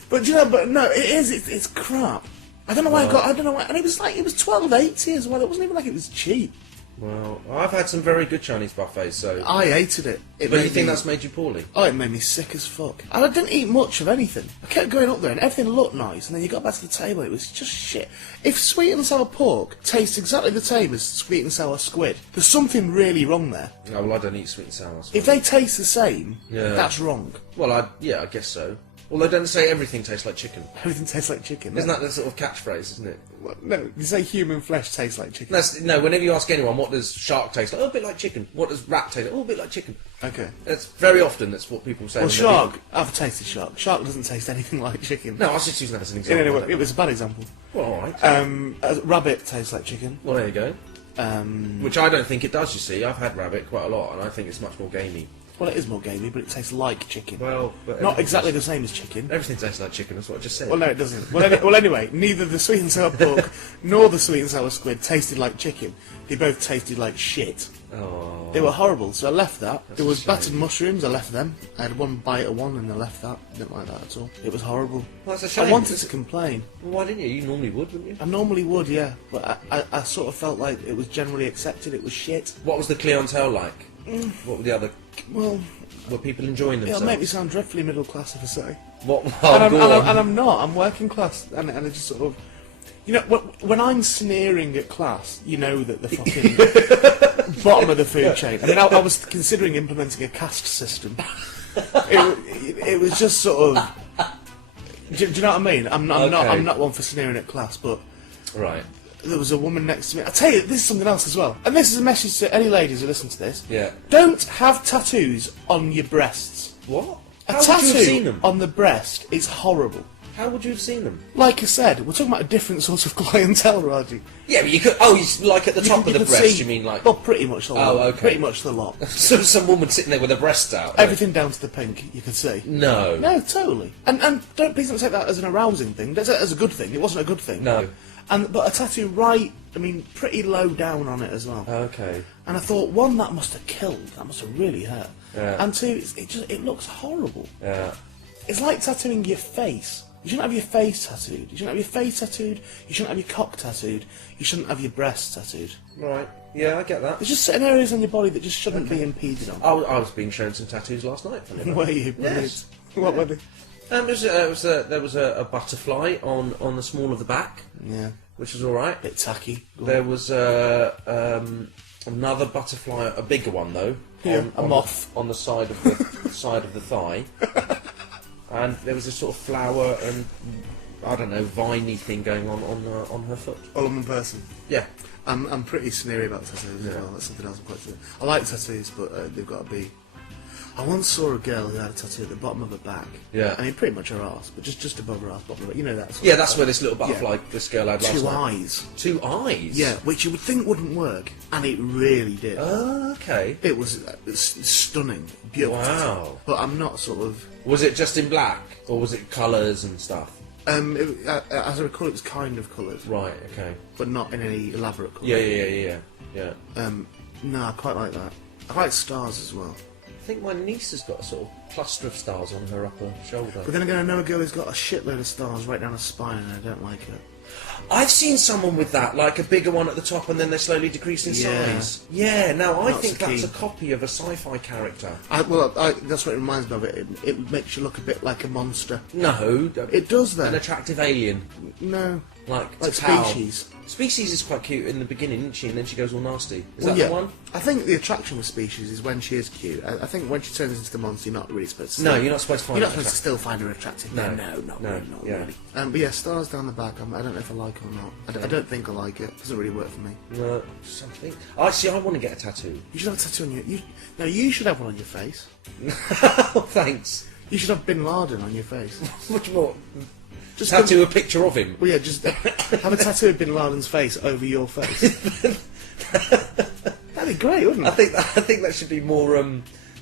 But you know, but no, it is. It's crap. I don't know why I don't know why. And it was $12.80 as well. It wasn't even like it was cheap. Well, I've had some very good Chinese buffets, so... I hated it. But you think that's made you poorly? Oh, it made me sick as fuck. And I didn't eat much of anything. I kept going up there and everything looked nice, and then you got back to the table, it was just shit. If sweet and sour pork tastes exactly the same as sweet and sour squid, there's something really wrong there. Oh, well, I don't eat sweet and sour. If they taste the same, Yeah. that's wrong. Well, I guess so. Although don't they say everything tastes like chicken? Everything tastes like chicken. Isn't that the sort of catchphrase, isn't it? No, you say human flesh tastes like chicken. No, whenever you ask anyone, what does shark taste like? Oh, a bit like chicken. What does rat taste like? Oh, a bit like chicken. Okay. That's very often that's what people say. Well, when they're shark. I've tasted shark. Shark doesn't taste anything like chicken. No, I was just using that as an In example. any way, it was a bad example. Well, alright. Rabbit tastes like chicken. Well, there you go. Um, Which I don't think it does, you see. I've had rabbit quite a lot, and I think it's much more gamey. well, it is more gamey, but it tastes like chicken. Well, but Not exactly the same as chicken. Everything tastes like chicken, that's what I just said. Well, no, it doesn't. Well, anyway, neither the sweet and sour pork nor the sweet and sour squid tasted like chicken. They both tasted like shit. Oh. They were horrible, so I left that. There was a shame. battered mushrooms, I left them. I had one bite of one and I left that. Didn't like that at all. It was horrible. Well, that's a shame. I wanted to complain. Well, why didn't you? You normally would, wouldn't you? I normally would, yeah, but I sort of felt like it was generally accepted, it was shit. What was the clientele like? What were the other... Well, Were people enjoying themselves? it'll make me sound dreadfully middle class if I say. What? and, Oh, go on. I'm not, I'm working class, and I just sort of... You know, when I'm sneering at class, you know that the fucking bottom of the food chain. I mean, I was considering implementing a caste system. It was just sort of... Do you know what I mean? I'm not one for sneering at class, but... Right. There was a woman next to me. I tell you, this is something else as well. And this is a message to any ladies who listen to this. Yeah. Don't have tattoos on your breasts. What? A How would you have seen tattoo them? on the breast is horrible. How would you have seen them? Like I said, we're talking about a different sort of clientele, Raji. Yeah, but you could... Oh, like at the top of the could breast, see- you mean like... Well, pretty much the lot. Oh, okay. Pretty much the lot. So some woman sitting there with her breasts out. Everything down to the pink, you can see. No. No, totally. And please don't take that as an arousing thing. Don't take that as a good thing. It wasn't a good thing. No. But a tattoo pretty low down on it as well. Okay. And I thought, one, that must have killed. That must have really hurt. Yeah. And two, it looks horrible. Yeah. It's like tattooing your face. You shouldn't have your face tattooed. You shouldn't have your face tattooed. You shouldn't have your cock tattooed. You shouldn't have your breasts tattooed. Right. Yeah, I get that. There's just certain areas on your body that just shouldn't be impeded on. I was being shown some tattoos last night. Funny enough. Were you? Yes. What were they? There was a butterfly on the small of the back, Yeah. which was all right. Bit tacky. There was another butterfly, a bigger one though. Yeah, a moth. on the side of the side of the thigh, and there was a sort of flower and I don't know viney thing going on her foot. All in one person. Yeah. I'm pretty sneery about tattoos as well. That's something else I'm quite sure. I like tattoos, but they've got to be. I once saw a girl who had a tattoo at the bottom of her back. Yeah. I mean, pretty much her arse, but just above her arse, bottom of her. You know that. Sort Yeah, of that's stuff. where this little butterfly, this girl had last Two night. eyes. 2 eyes? Yeah, which you would think wouldn't work, and it really did. Oh, okay. It was stunning, beautiful. Wow. tattoo. But I'm not sort of. Was it just in black, or was it colours and stuff? As I recall, it was kind of coloured, Right, okay. but not in any elaborate colour. Yeah. No, I quite like that. I like stars as well. I think my niece has got a sort of cluster of stars on her upper shoulder. But then again, I know a girl who's got a shitload of stars right down her spine, and I don't like it. I've seen someone with that, like a bigger one at the top and then they slowly decrease in Yeah. size. Yeah, now I Not think so that's a keen. copy of a sci-fi character. That's what it reminds me of. It makes you look a bit like a monster. No. It does, though. An attractive alien. No. Like Species. Species. Species is quite cute in the beginning, isn't she? And then she goes all nasty. Is Well, that yeah. the one? I think the attraction with Species is when she is cute. I think when she turns into the monster, you're not really supposed to. No, you're not supposed to find You're her not supposed to still find her attractive. No. Not No, yeah. really. But yeah, stars down the back. I don't know if I like it or not. I don't think I like it. It doesn't really work for me. No, something. I want to get a tattoo. You should have a tattoo on you should have one on your face. Oh, thanks. You should have Bin Laden on your face. Much more. Just Tattoo a picture of him. Well, yeah, just have a tattoo of Bin Laden's face over your face. That'd be great, wouldn't it? I think that should be more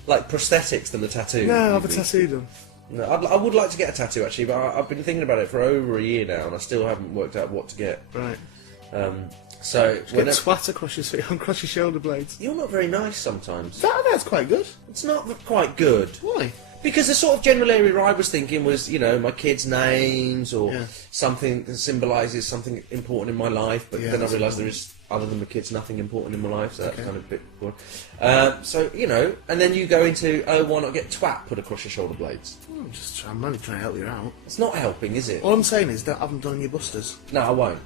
like prosthetics than a tattoo. No, have a tattoo done. No, I would like to get a tattoo actually, but I've been thinking about it for over a year now, and I still haven't worked out what to get. Right. So Get twat across your shoulder blades. you're not very nice sometimes. That's quite good. It's not quite good. Why? Because the sort of general area I was thinking was, my kids' names or Yeah. something that symbolises something important in my life, but Yeah, then I that's realised there is, other than the kids, nothing important in my life, so that's Okay. kind of a bit boring. So, and then you go into, why not get twat put across your shoulder blades? I'm only trying to help you out. It's not helping, is it? All I'm saying is that I haven't done your busters. No, I won't.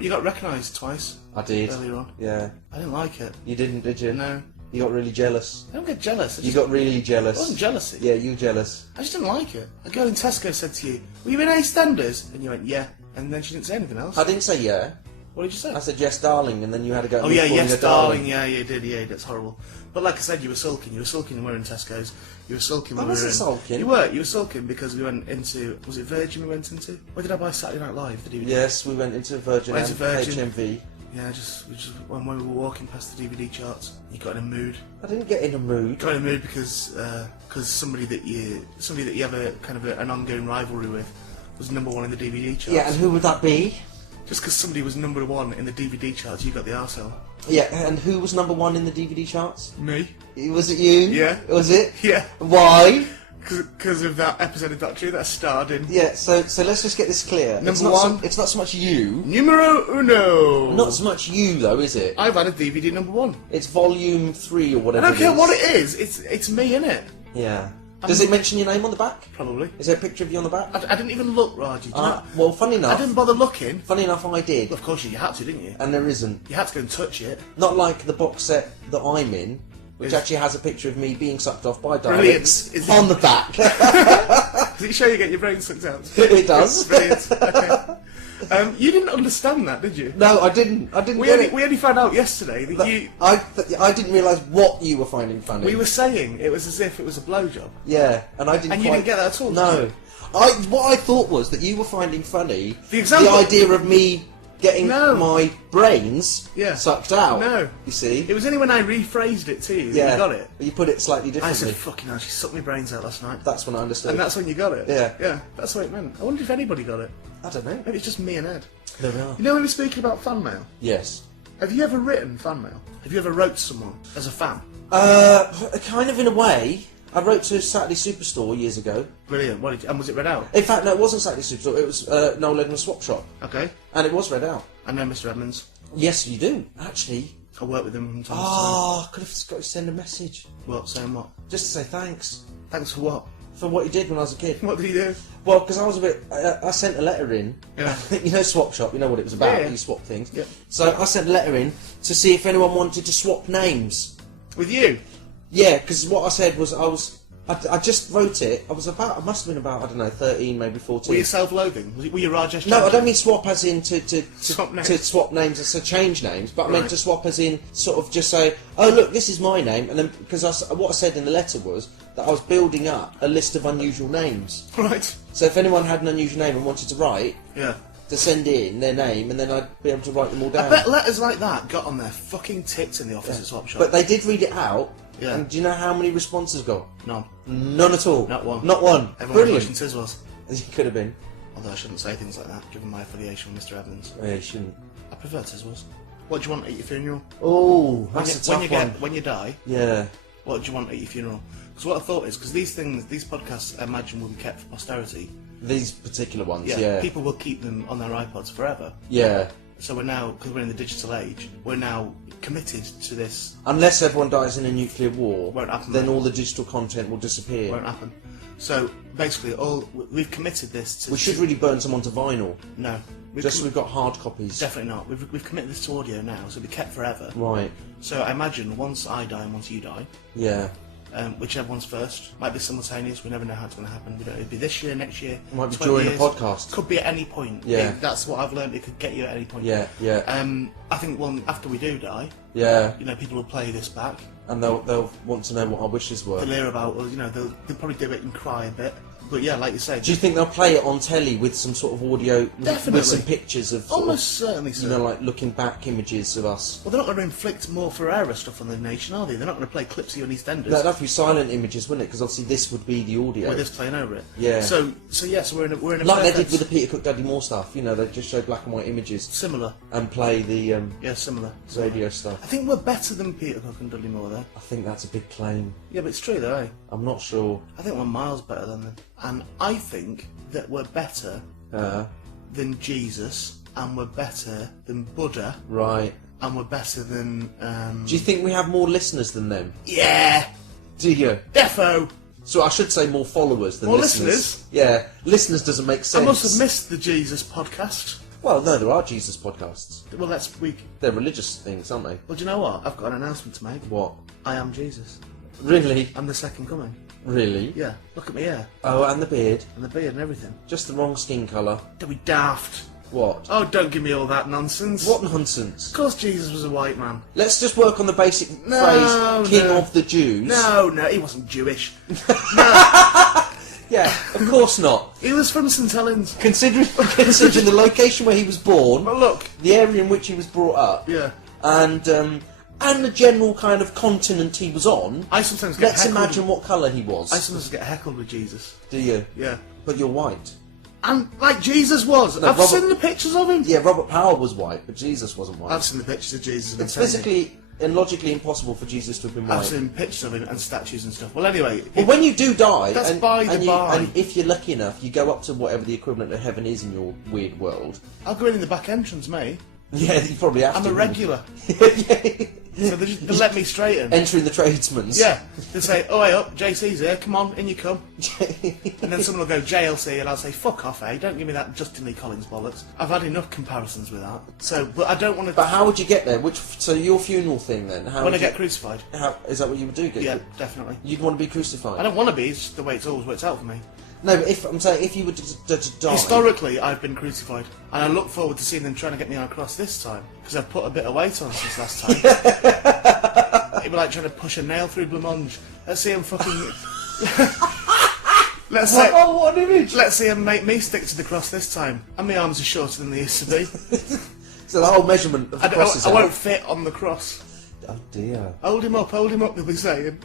You got recognised twice I did. earlier on. Yeah. I didn't like it. You didn't, did you? No. You got really jealous. I don't get jealous. You got really jealous. It wasn't jealousy. Yeah, you were jealous. I just didn't like it. A girl in Tesco said to you, "Were you in EastEnders?" And you went, "Yeah." And then she didn't say anything else. I didn't say yeah. What did you say? I said yes, darling, and then you had to go. Oh me yeah, calling yes, her darling. Yeah, you did. Yeah, that's horrible. But like I said, you were sulking. You were sulking when we were in Tesco's. You were sulking when I we were wasn't in... sulking. You were. You were sulking because we went into... Was it Virgin we went into? Where did I buy Saturday Night Live, the DVD? Yes, we went into Virgin Where's and the Virgin? HMV. Yeah, when we were walking past the DVD charts, you got in a mood. I didn't get in a mood. Got in a mood because somebody that you have a kind of an ongoing rivalry with was #1 in the DVD charts. Yeah, and who would that be? Just because somebody was #1 in the DVD charts, you got the arsehole. Yeah, and who was #1 in the DVD charts? Me. Was it you? Yeah. Was it? Yeah. Why? Because of that episode of Doctor Who that I starred in. Yeah, so let's just get this clear. It's not #1. it's not so much you. Numero uno. Not so much you, though, is it? I've had a DVD #1. It's volume 3 or I whatever. don't care is. what it is. It's me, innit? Yeah. Does it mention your name on the back? Probably. Is there a picture of you on the back? I didn't even look, Raji. Do you know? Well, funny I enough. didn't bother looking. Funny enough, I did. Well, of course you had to, didn't you? And there isn't. You had to go and touch it. Not like the box set that I'm in, which Is- actually has a picture of me being sucked off by Brilliant. Daleks Is it- on the back. Does it show you get your brain sucked out? It does. Brilliant. Okay. You didn't understand that, did you? No, I didn't. I didn't We get only, it. we only found out yesterday that you... I didn't realise what you were finding funny. We were saying it was as if it was a blowjob. Yeah, and I didn't. And you quite- didn't get that at all, did No. you? What I thought was that you were finding funny The example- idea of me getting No. my brains Yeah. sucked out. No. You see? It was only when I rephrased it to you that you got it. But you put it slightly I differently. said, fucking hell, she sucked my brains out last night. That's when I understood. And that's when you got it. Yeah. Yeah, that's what it meant. I wonder if anybody got it. I don't know. Maybe it's just me and Ed. There we are. You know when we were speaking about fan mail? Yes. Have you ever written fan mail? Have you ever wrote someone as a fan? Kind of in a way. I wrote to Saturday Superstore years ago. Brilliant. And was it read out? In fact, no, it wasn't Saturday Superstore. It was Noel Edmonds Swap Shop, Okay. and it was read out. I know Mr. Edmonds. Yes, you do actually. I work with him from time to time. Oh, I could have got to send a message What, saying what? just to say thanks Thanks for what? for what you did when I was a kid. What did he do? Well, because I was a bit. I sent a letter in. Yeah. You know, Swap Shop. You know what it was about. Yeah. You swap things. Yeah. So I sent a letter in to see if anyone wanted to swap names. With you? Yeah, because what I said was I was I just wrote it. I must have been about, I don't know, 13, maybe 14. Were you self-loathing? Were you Rajesh? No, I don't mean swap as in to Swap names. to swap names as to change names, but I meant Right. to swap as in sort of just say, oh look, this is my name, and then because what I said in the letter was that I was building up a list of unusual names. Right. So if anyone had an unusual name and wanted to write, Yeah. to send in their name, and then I'd be able to write them all down. I bet letters like that got on their fucking tits in the office at Swap Shop. But they did read it out. Yeah. And do you know how many responses got? None. None at all. Not one. Not one. Everyone was Brilliant. wishing Sizzles. It could have been. Although I shouldn't say things like that, given my affiliation with Mr. Evans. Yeah, you shouldn't. I prefer Sizzles. What do you want at your funeral? Oh, that's a tough one. When you die, Yeah. what do you want at your funeral? Because what I thought is, because these podcasts, I imagine, will be kept for posterity. These particular ones, Yeah. yeah. People will keep them on their iPods forever. Yeah. So we're now, because we're in the digital age, we're now committed to this. Unless everyone dies in a nuclear war, Won't happen, then mate. all the digital content will disappear. Won't happen. So basically, we've committed this to. We should really burn some onto vinyl, No. just so we've got hard copies. Definitely not. We've committed this to audio now, so it'll be kept forever. Right. So I imagine once I die and once you die, Yeah. whichever one's first, might be simultaneous. We never know how it's going to happen. We don't. It'd be this year, next year. Might be 20 during years. a podcast. Could be at any point. Yeah. That's what I've learned. It could get you at any point. Yeah. Yeah. I think after we do die, Yeah. people will play this back. And they'll want to know what our wishes were. They'll hear about, or they'll probably do it and cry a bit. But yeah, like you say, Do you think they'll play it on telly with some sort of audio, Definitely. with some pictures of sort almost of, certainly so. like looking back images of us? Well, they're not going to inflict more Ferrera stuff on the nation, are they? They're not going to play clips of you on EastEnders. That'd have to be silent images, wouldn't it? Because obviously this would be the audio. with this playing over it. Yeah. So we're in a Like they perfect- did with the Peter Cook, Dudley Moore stuff. They just show black and white images similar. and play the Yeah, similar. radio stuff. I think we're better than Peter Cook and Dudley Moore, though. I think that's a big claim. Yeah, but it's true, though, eh? I'm not sure. I think we're miles better than them. And I think that we're better than Jesus, and we're better than Buddha, Right. and we're better than... Do you think we have more listeners than them? Yeah! Do you? Defo! So I should say more followers than More listeners. listeners? Yeah. Listeners doesn't make sense. I must have missed the Jesus podcast. Well, no, there are Jesus podcasts. Well, that's weak. They're religious things, aren't they? Well, do you know what? I've got an announcement to make. What? I am Jesus. Really? I'm the second coming. Really? Yeah, look at me here. Oh, and the beard. And the beard and everything. Just the wrong skin colour. Don't be daft. What? Oh, don't give me all that nonsense. What nonsense? Of course Jesus was a white man. Let's just work on the basic phrase, King of the Jews. No, he wasn't Jewish. Yeah, of course not. He was from St Helens. Considering the location where he was born, Well, look. the area in which he was brought up, Yeah. and the general kind of continent he was on, I sometimes get let's heckled. imagine what colour he was. I sometimes get heckled with Jesus. Do you? Yeah. But you're white. And like Jesus was. No, I've Robert- seen the pictures of him. Yeah, Robert Powell was white, but Jesus wasn't white. I've seen the pictures of Jesus. And It's physically and logically impossible for Jesus to have been I've white. seen pictures of him and statues and stuff. Well, anyway. Well, when you do die, That's and, by the and, by. and if you're lucky enough, you go up to whatever the equivalent of heaven is in your weird world. I'll go in the back entrance, mate. Yeah, you probably have I'm to. a regular. Yeah. So they let me straight in. Entering the tradesman's. Yeah. They say, oh, hey up, JC's here, come on, in you come. And then someone will go, JLC, and I'll say, fuck off, eh? Don't give me that Justin Lee Collins bollocks. I've had enough comparisons with that. So, but I don't want to... But how would you get there? So your funeral thing then? How When would I get you- crucified. How, is that what you would do? Yeah, definitely. You'd want to be crucified? I don't want to be, it's the way it's always worked out for me. No, but if I'm saying if you were to die... Historically, I've been crucified. And I look forward to seeing them trying to get me on a cross this time. Because I've put a bit of weight on since last time. It'd be like trying to push a nail through blancmange. Let's see him fucking... Let's say, Oh, what an image! let's see him make me stick to the cross this time. And my arms are shorter than they used to be. So the whole measurement of the cross is I out. won't fit on the cross. Oh dear. Hold him up, they'll be saying.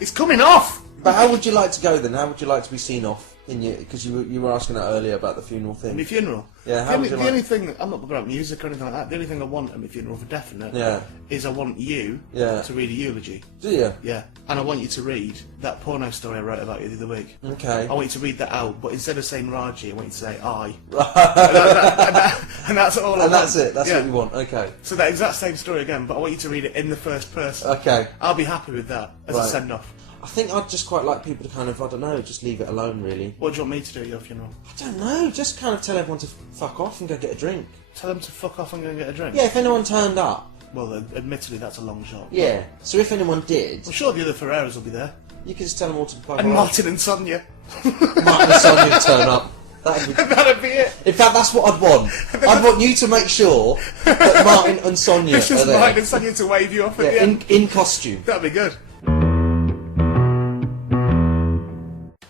It's coming off! But how would you like to go then? How would you like to be seen off? Because you were asking that earlier about the funeral thing. My funeral. Yeah, how the would you like- only thing, I'm not about music or anything like that, the only thing I want at my funeral for definite Yeah. is I want you Yeah. to read a eulogy. Do you? Yeah. And I want you to read that porno story I wrote about you the other week. Okay. I want you to read that out, but instead of saying Raji, I want you to say I. Right. And that's all I want. And that's it. That's Yeah. what you want. Okay. So that exact same story again, but I want you to read it in the first person. Okay. I'll be happy with that as a Right. send-off. I think I'd just quite like people to kind of, I don't know, just leave it alone really. What do you want me to do at your funeral? I don't know, just kind of tell everyone to fuck off and go get a drink. Tell them to fuck off and go and get a drink? Yeah, if anyone turned up. Well, admittedly, that's a long shot. Yeah. So if anyone did, I'm sure the other Ferreras will be there. You can just tell them all to bugger And off. Martin and Sonia. Martin and Sonia turn up. That'd be it. In fact, that's what I'd want. I'd want you to make sure that Martin and Sonia It's are just there. Martin and Sonia to wave you off at the end. In costume. That'd be good.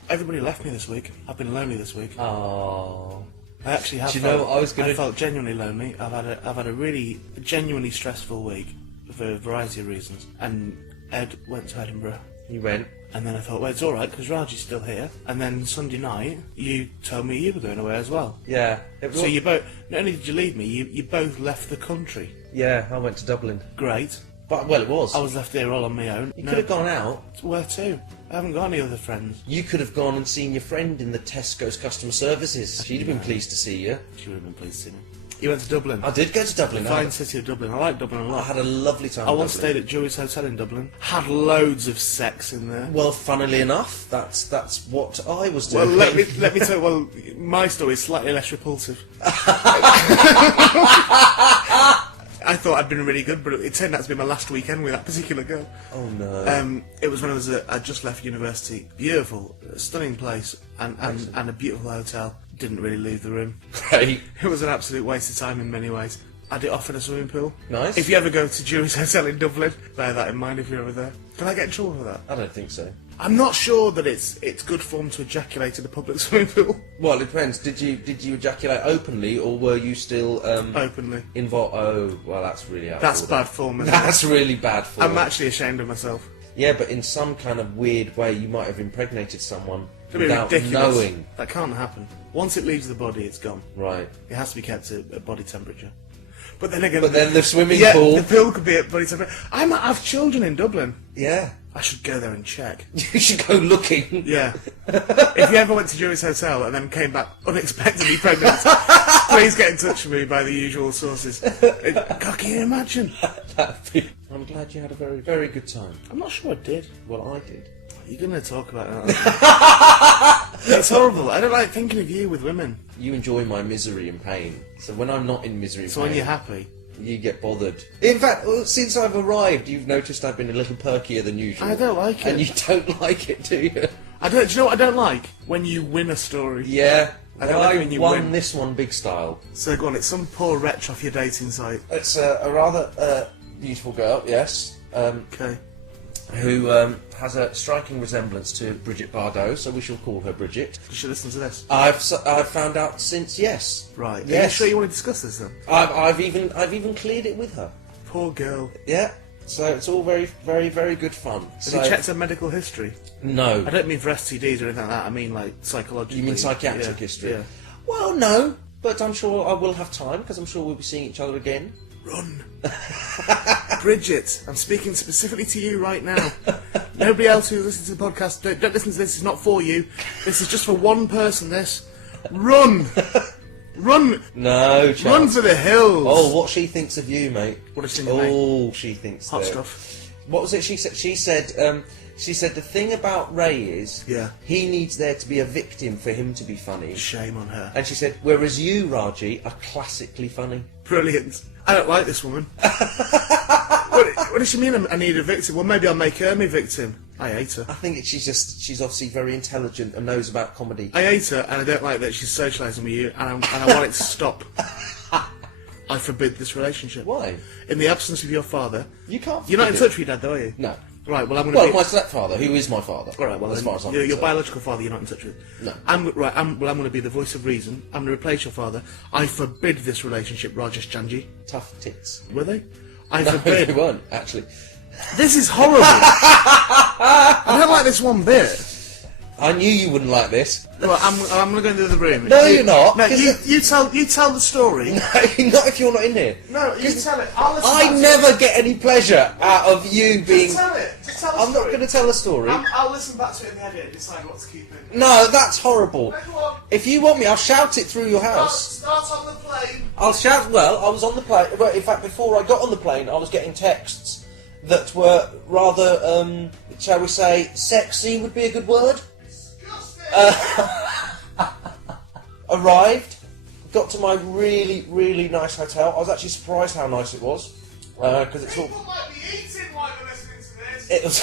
Everybody left me this week. I've been lonely this week. Oh. I actually have. Do you know what I was gonna- I felt genuinely lonely. I've had a really genuinely stressful week for a variety of reasons. And Ed went to Edinburgh. You went. And then I thought, well, it's all right because Raji's still here. And then Sunday night, you told me you were going away as well. Yeah. It was So you both, not only did you leave me, you both left the country. Yeah, I went to Dublin. Great. But, well, it was. I was left here all on my own. You could have gone out. Where to? I haven't got any other friends. You could have gone and seen your friend in the Tesco's customer services. She'd have been pleased to see you. She would have been pleased to see me. You went to Dublin. I did go to Dublin. The fine city of Dublin. I like Dublin a I lot. had a lovely time. I in once Dublin. stayed at Jury's Hotel in Dublin. Had loads of sex in there. Well, funnily enough, that's what I was Well, doing. let me tell you. Well, my story is slightly less repulsive. I thought I'd been really good, but it turned out to be my last weekend with that particular girl. Oh no. It was when I'd just left university. Beautiful, stunning place, and a beautiful hotel. Didn't really leave the room. Great. It was an absolute waste of time in many ways. I did offer a swimming pool. Nice. If you ever go to Jury's Hotel in Dublin, bear that in mind if you're ever there. Can I get in trouble for that? I don't think so. I'm not sure that it's good form to ejaculate in a public swimming pool. Well, it depends. Did you ejaculate openly, or were you still Openly. involved? Oh, well, that's really out of That's order. bad form, isn't it? That's really bad form. I'm actually ashamed of myself. Yeah, but in some kind of weird way, you might have impregnated someone It'd be without ridiculous. knowing. That can't happen. Once it leaves the body, it's gone. Right. It has to be kept at body temperature. But then again... But then the swimming yeah, pool... the pool could be at body temperature. I might have children in Dublin. Yeah. I should go there and check. You should go looking. Yeah. If you ever went to Jury's Hotel and then came back unexpectedly pregnant, please get in touch with me by the usual sources. God, can you imagine? I'm glad you had a very, very good time. I'm not sure I did. Well, I did. You're going to talk about that. It's horrible. I don't like thinking of you with women. You enjoy my misery and pain. So when I'm not in misery and So pain... when you're happy... You get bothered. In fact, since I've arrived, you've noticed I've been a little perkier than usual. I don't like it. And you don't like it, do you? Do you know what I don't like? When you win a story. Yeah. I don't like when you won win. this one big style. So go on, it's some poor wretch off your dating site. It's a rather beautiful girl, yes, Okay. who has a striking resemblance to Bridget Bardot, so we shall call her Bridget. You should listen to this. I've found out since, yes. Right. Are you Yes. sure you want to discuss this then? I've even cleared it with her. Poor girl. Yeah. So it's all very, very, very good fun. Have you checked her medical history? No. I don't mean for STDs or anything like that. I mean like psychologically. You mean psychiatric Yeah, history? Yeah. Well, no, but I'm sure I will have time because I'm sure we'll be seeing each other again. Run. Bridget, I'm speaking specifically to you right now. Nobody else who listens to the podcast, don't listen to this. It's not for you. This is just for one person, this. Run. Run. No, chance. Run for the hills. Oh, what she thinks of you, mate. What does she think of me? Oh, she thinks Hot that. stuff. What was it she said? She said the thing about Ray is Yeah. he needs there to be a victim for him to be funny. Shame on her. And she said, whereas you, Raji, are classically funny. Brilliant. I don't like this woman. What does she mean I need a victim? Well, maybe I'll make her my victim. I hate her. I think she's obviously very intelligent and knows about comedy. I hate her, and I don't like that she's socialising with you, and I want it to stop. I forbid this relationship. Why? In the absence of your father... You can't. You're not in forbid touch with your dad, though, are you? it. No. Right, well, I'm going to Well, be... my stepfather, who is my father. All right, well, as then, far as I'm your concerned. biological father you're not in touch with. No. I'm going to be the voice of reason. I'm going to replace your father. I forbid this relationship, Rajesh Janji. Tough tits. Were they? I No, forbid... they weren't, actually. This is horrible. I don't like this one bit. I knew you wouldn't like this. Well, I'm going to go into the other room. No, you're not. No, 'cause you tell the story. not if you're not in here. No, you tell it. I'll listen I back to never it. get any pleasure out of you being... Just tell it. Just tell the I'm story. not going to tell a story. I'll listen back to it in the edit and decide what to keep in. No, that's horrible. No, go on. If you want me, I'll shout it through your house. Start on the plane. I'll shout... Well, I was on the plane... Well, in fact, before I got on the plane, I was getting texts that were rather, shall we say, sexy would be a good word. Arrived, got to my really, really nice hotel. I was actually surprised how nice it was. Because it's all... People might be eating while you're listening to this. It was.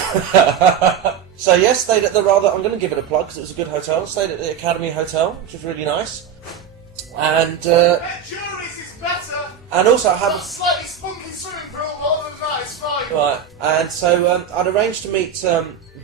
So yes, stayed at the rather. I'm going to give it a plug because it was a good hotel. Stayed at the Academy Hotel, which was really nice. And Juries is better. and also I have Slightly spunky swimming pool, other than that, it's fine. right. And so I'd arranged to meet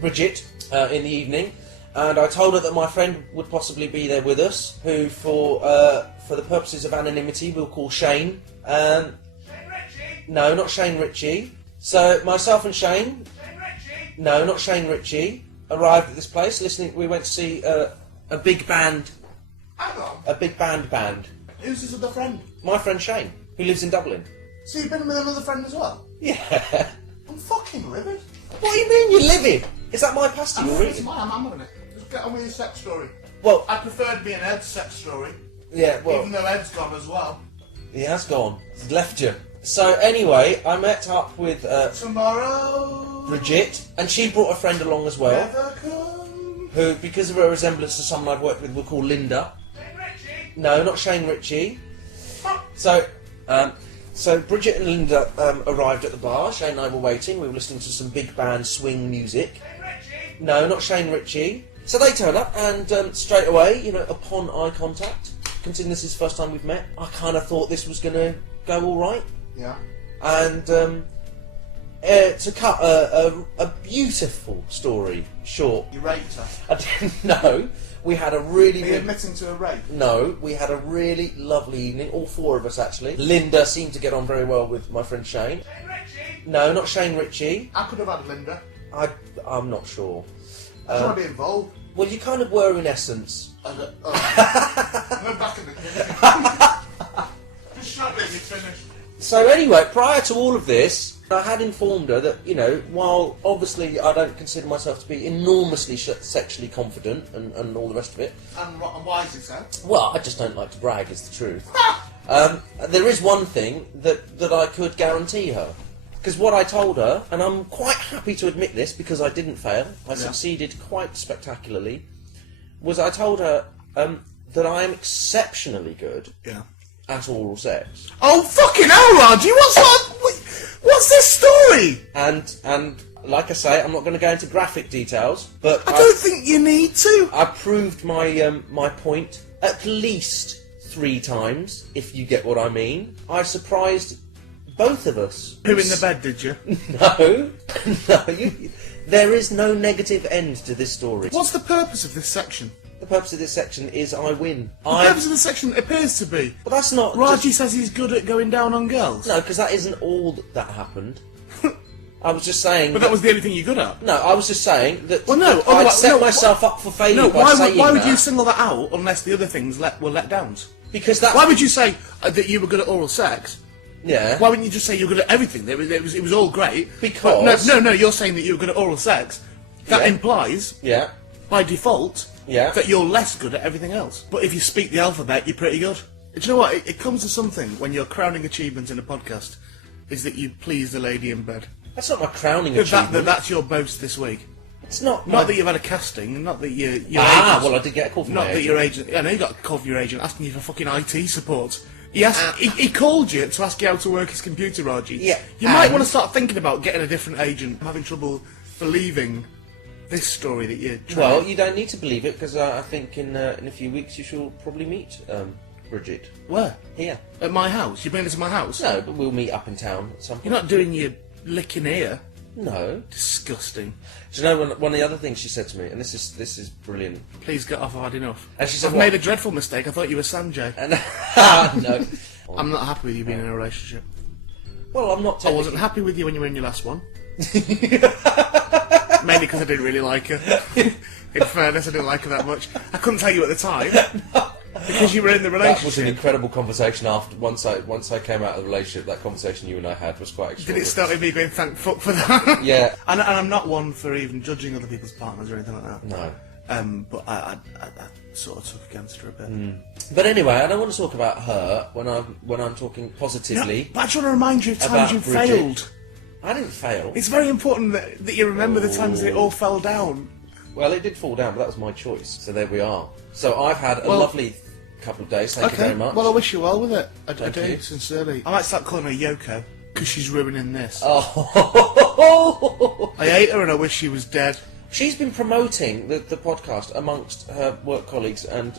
Bridget in the evening, and I told her that my friend would possibly be there with us, who for the purposes of anonymity we'll call Shane. Shane Ritchie. No, not Shane Ritchie. So myself and Shane. Shane Ritchie. No, not Shane Ritchie. Arrived at this place. Listening, we went to see a big band. Hang on. A big band. Who's this other friend? My friend Shane, who lives in Dublin. So you've been with another friend as well? Yeah. I'm fucking livid. What do you mean you're living? Is that my pasty you're It's eating? mine, I'm hammering it. Just get on with your sex story. Well, I prefer to be an Ed's sex story, yeah, well, even though Ed's gone as well. he has gone. He's left you. So anyway, I met up with Tomorrow. Bridget, and she brought a friend along as well, Never come. who, because of her resemblance to someone I've worked with, we'll call Linda. Shane Ritchie. No, not Shane Ritchie. So Bridget and Linda arrived at the bar. Shane and I were waiting. We were listening to some big band swing music. Shane Ritchie. No, not Shane Ritchie. So they turned up, and straight away, upon eye contact, considering this is the first time we've met, I kind of thought this was going to go all right. Yeah. And to cut a beautiful story short, You raped her. I didn't know. We had a really... Are you admitting to a rape? No, we had a really lovely evening, all four of us actually. Linda seemed to get on very well with my friend Shane. Shane Ritchie. No, not Shane Ritchie. I could have had Linda. I'm not sure. I trying to be involved. Well, you kind of were in essence. I don't, I'm back in the kitchen. Just shut it, you finished. So anyway, prior to all of this, I had informed her that, while obviously I don't consider myself to be enormously sexually confident and all the rest of it. And why is it so? Well, I just don't like to brag, is the truth. There is one thing that I could guarantee her. Because what I told her, and I'm quite happy to admit this because I didn't fail, I succeeded quite spectacularly, was I told her that I am exceptionally good at oral sex. Oh, fucking hell, Raji! What's this story? And like I say, I'm not going to go into graphic details, but I don't think you need to. I proved my my point at least 3 times, if you get what I mean. I surprised both of us. Who in the bed did you? No, there is no negative end to this story. What's the purpose of this section? The purpose of this section is I win. The purpose of this section appears to be... Well, that's not... Raji says he's good at going down on girls. No, because that isn't all that happened. I was just saying... But that was the only thing you're good at. No, I was just saying that Well, no, I'd set myself up for failure No, by saying why would that. you single that out unless the other things were let downs? Because that... Why would you say that you were good at oral sex? Yeah. Why wouldn't you just say you're good at everything? It was all great. Because... But no, you're saying that you're good at oral sex. That implies, Yeah. by default, that you're less good at everything else. But if you speak the alphabet, you're pretty good. Do you know what? It comes to something when your crowning achievement in a podcast is that you please the lady in bed. That's not my crowning achievement. That's your boast this week. It's not... Not that you've had a casting, not that your agent... well, I did get a call from Not my that agent. your agent... I know you got a call from your agent asking you for fucking IT support. He called you to ask you how to work his computer, Raji. Yeah. You might want to start thinking about getting a different agent. I'm having trouble believing this story that you're trying... Well, you don't need to believe it, because I think in a few weeks you shall probably meet Bridget. Where? Here. At my house? You're bringing her to my house? No, but we'll meet up in town at some point. You're not doing your licking ear? No. Disgusting. Do you know one of the other things she said to me, and this is brilliant. Please get off hard enough. And she said, I've made a dreadful mistake. I thought you were Sanjay. And no. I'm not happy with you being in a relationship. Well, I'm not. I wasn't happy with you when you were in your last one. Mainly because I didn't really like her. In fairness, I didn't like her that much. I couldn't tell you at the time. Because you were in the relationship. That was an incredible conversation after once I came out of the relationship. That conversation you and I had was quite extraordinary. Did it start with me going, thank fuck for that? Yeah. And I'm not one for even judging other people's partners or anything like that. No. But I sort of took against her a bit. But anyway, I don't want to talk about her when I'm talking positively. No, but I just want to remind you of times about you Bridget. failed. I didn't fail. It's very important that you remember the times that it all fell down. Well, it did fall down, but that was my choice. So there we are. So I've had a lovely couple of days. Thank you very much. Well, I wish you well with it. I do, you. sincerely. I might start calling her Yoko. Because she's ruining this. Oh. I hate her and I wish she was dead. She's been promoting the podcast amongst her work colleagues, and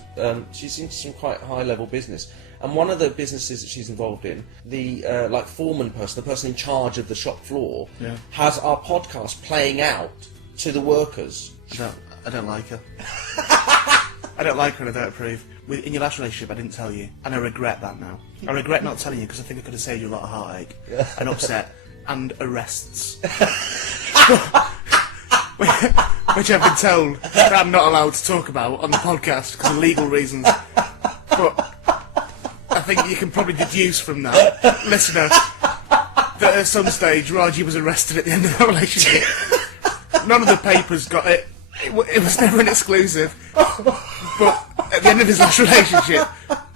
she's into some quite high-level business. And one of the businesses that she's involved in, the foreman person, the person in charge of the shop floor, has our podcast playing out to the workers. I don't like her. I don't like her and I don't approve. In your last relationship, I didn't tell you, and I regret that now. I regret not telling you because I think I could have saved you a lot of heartache and upset and arrests. Which I've been told that I'm not allowed to talk about on the podcast because of legal reasons. But I think you can probably deduce from that, listener, that at some stage Raji was arrested at the end of that relationship. None of the papers got it. It was never an exclusive. But at the end of his last relationship,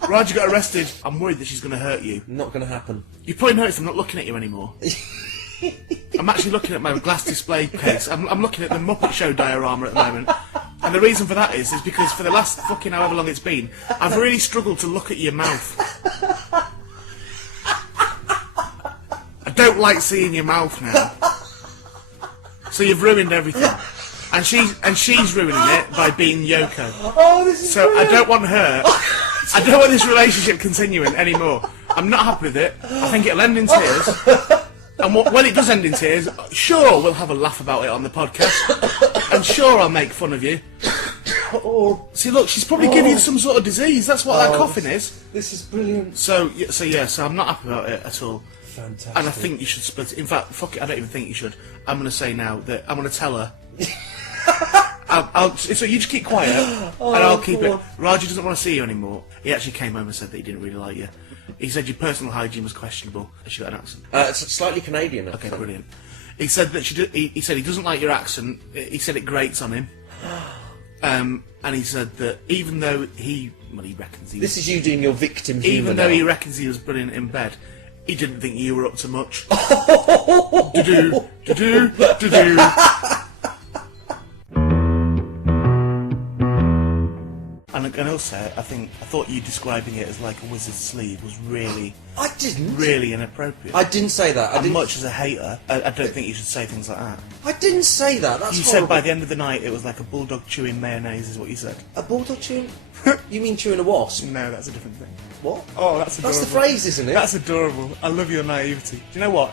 Raji got arrested. I'm worried that she's going to hurt you. Not going to happen. You probably noticed I'm not looking at you anymore. I'm actually looking at my glass display case. I'm looking at the Muppet Show diorama at the moment. And the reason for that is because for the last fucking however long it's been, I've really struggled to look at your mouth. I don't like seeing your mouth now. So you've ruined everything. And she's ruining it by being Yoko. Oh, this is so brilliant. I don't want her. I don't want this relationship continuing anymore. I'm not happy with it. I think it'll end in tears. And when it does end in tears, sure, we'll have a laugh about it on the podcast. And sure, I'll make fun of you. See, look, she's probably giving you some sort of disease. That's what that coughing is. This is brilliant. So I'm not happy about it at all. Fantastic. And I think you should split it. In fact, fuck it, I don't even think you should. I'm going to say now that I'm going to tell her. So you just keep quiet, and I'll keep it. Raji doesn't want to see you anymore. He actually came home and said that he didn't really like you. He said your personal hygiene was questionable. Has she got an accent? It's slightly Canadian. Okay, brilliant. He said that he said he doesn't like your accent. He said it grates on him. And he said that even though he reckons he was, This is you doing your victim humour. even though now. he reckons he was brilliant in bed, he didn't think you were up to much. Do-do, do-do, do-do. And also, I thought you describing it as like a wizard's sleeve was really... I didn't. Really inappropriate. I didn't say that. As much as I hate her, I don't think you should say things like that. I didn't say that. That's You horrible. said by the end of the night it was like a bulldog chewing mayonnaise is what you said. A bulldog chewing? You mean chewing a wasp? No, that's a different thing. What? Oh, that's adorable. That's the phrase, isn't it? That's adorable. I love your naivety. Do you know what?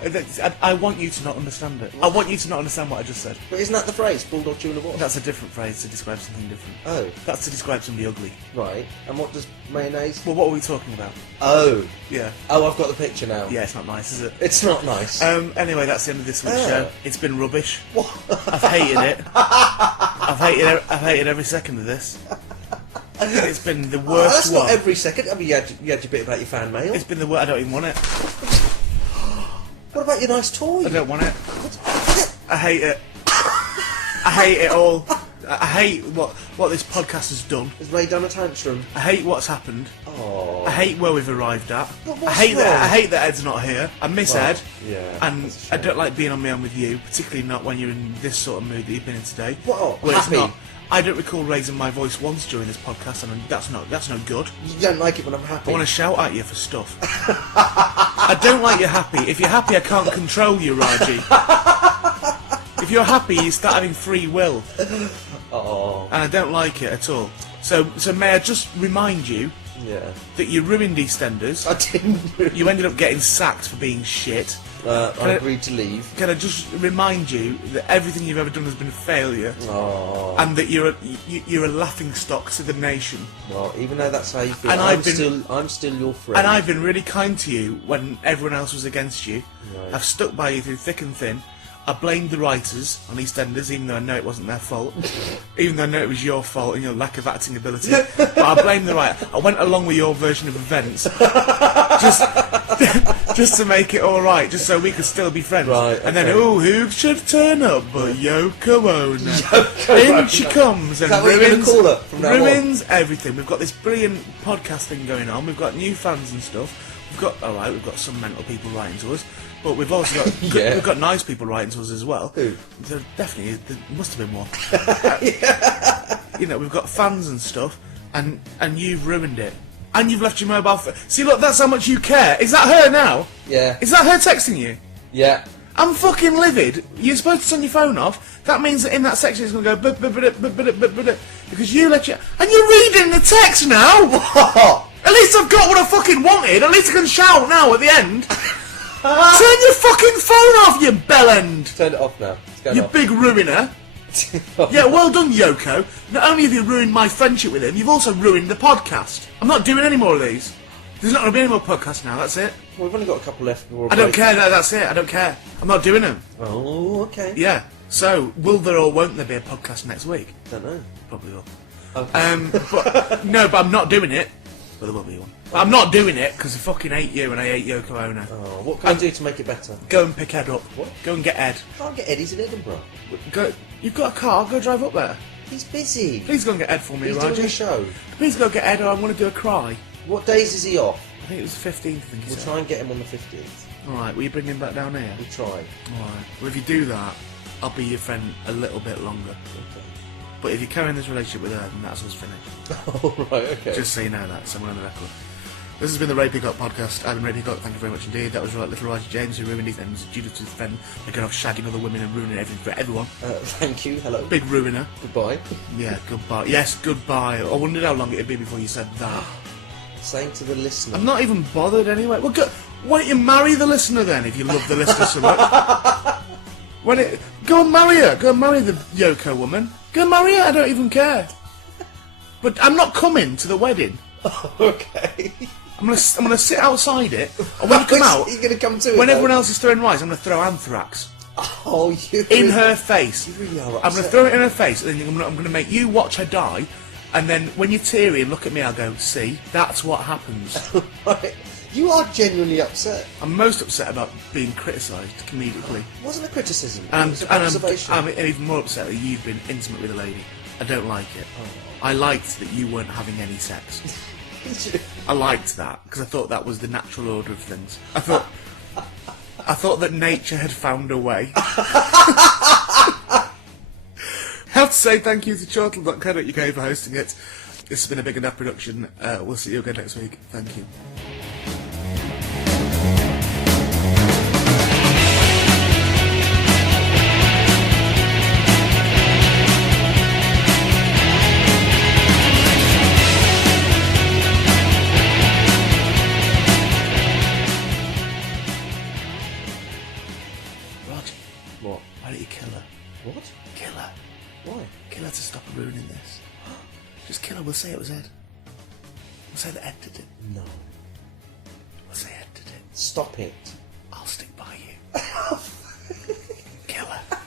I want you to not understand it. I want you to not understand what I just said. But isn't that the phrase? Bulldog chewing a wasp? That's a different phrase to describe something different. Oh. That's to describe somebody ugly. Right. And what does mayonnaise... Well, what are we talking about? Oh. Yeah. Oh, I've got the picture now. Yeah, it's not nice, is it? It's not nice. Anyway, that's the end of this week's show. It's been rubbish. What? I've hated it. I've hated every second of this. It's been the worst That's one. not every second. I mean, you had your bit about your fan mail. It's been the worst. I don't even want it. What about your nice toy? I don't want it. I hate it. I hate it all. I hate what this podcast has done. Has Ray done a tantrum? I hate what's happened. Oh. I hate where we've arrived at. But I what's hate wrong? that Ed's not here. I miss Ed. Yeah. And that's a I shame. don't like being on my own with you, particularly not when you're in this sort of mood that you've been in today. What? Where it's Happy? not. I don't recall raising my voice once during this podcast, and that's no good. You don't like it when I'm happy. I want to shout at you for stuff. I don't like you happy. If you're happy, I can't control you, Raji. If you're happy, you start having free will. Oh. And I don't like it at all. So may I just remind you Yeah. that you ruined EastEnders. I didn't. You ended up getting sacked for being shit. I agreed to leave. Can I just remind you that everything you've ever done has been a failure, Oh. and that you're a laughing stock to the nation. Well, even though that's how you feel, And I'm still your friend. And I've been really kind to you when everyone else was against you. Right. I've stuck by you through thick and thin. I blamed the writers on EastEnders, even though I know it wasn't their fault. Even though I know it was your fault and your lack of acting ability. But I blame the writer. I went along with your version of events. just to make it alright, just so we could still be friends. Right, And then, okay. who should turn up but Yoko Ono? In she comes and that what you're gonna ruins, call her from now on? ruins everything. We've got this brilliant podcast thing going on. We've got new fans and stuff. We've got some mental people writing to us. But we've also got Yeah. we've got nice people writing to us as well. Who? There must have been one. You know, we've got fans and stuff, and you've ruined it. And you've left your mobile phone. See, look, that's how much you care. Is that her now? Yeah. Is that her texting you? Yeah. I'm fucking livid. You're supposed to turn your phone off. That means that in that section it's going to go because you let you... And you're reading the text now! What? At least I've got what I fucking wanted. At least I can shout now at the end. Turn your fucking phone off, you bellend! Turn it off now. It's going You off. big ruiner. Yeah, well done, Yoko. Not only have you ruined my friendship with him, you've also ruined the podcast. I'm not doing any more of these. There's not going to be any more podcasts now, that's it. Well, we've only got a couple left. I don't care, no, that's it, I don't care. I'm not doing them. Oh, okay. Yeah. So, will there or won't there be a podcast next week? Don't know. Probably will. Okay. But I'm not doing it. Well, there will be one. But I'm not doing it because I fucking hate you and I hate Yoko Ono. Oh, what can I do to make it better? Go and pick Ed up. What? Go and get Ed. Can't get Eddie's in Edinburgh. Go. You've got a car. Go drive up there. He's busy. Please go and get Ed for me, He's Roger. doing a show. Please go get Ed, or I want to do a cry. What days is he off? I think it was the 15th. I think he We'll said. try and get him on the 15th. All right. Will you bring him back down here? We'll try. All right. Well, if you do that, I'll be your friend a little bit longer. Okay. But if you're carrying this relationship with her, then that's us finished. All right. Okay. Just so you know that, somewhere on the record. This has been the Ray Peacock podcast. I've been Ray Peacock, thank you very much indeed. That was little Roger James who ruined Ethan. Judith to defend, going off shagging other women and ruining everything for everyone. Thank you. Hello. Big ruiner. Goodbye. Yeah, goodbye. Yes, goodbye. I wondered how long it'd be before you said that. Saying to the listener. I'm not even bothered anyway. Well, why don't you marry the listener then, if you love the listener so much? Go and marry her. Go and marry the Yoko woman. Go and marry her. I don't even care. But I'm not coming to the wedding. Okay. I'm gonna sit outside it, and when you come out, You're gonna come to it. when though? everyone else is throwing rice, I'm gonna throw anthrax Oh, you. in her face. You really are I'm gonna upset. throw it in her face, and then I'm gonna make you watch her die, and then when you're teary and look at me, I'll go, see, that's what happens. Right. You are genuinely upset. I'm most upset about being criticised comedically, It wasn't a criticism. It and was an observation. I'm even more upset that you've been intimate with a lady. I don't like it. I liked that you weren't having any sex. I liked that because I thought that was the natural order of things. I thought that nature had found a way. I have to say thank you to chortle.co.uk for hosting it. This has been a Big Enough production. We'll see you again next week. Thank you. What? Why don't you kill her? What? Kill her. Why? Kill her to stop her ruining this. Just kill her. We'll say it was Ed. We'll say that Ed did it. No. We'll say Ed did it. Stop it. I'll stick by you. Kill her.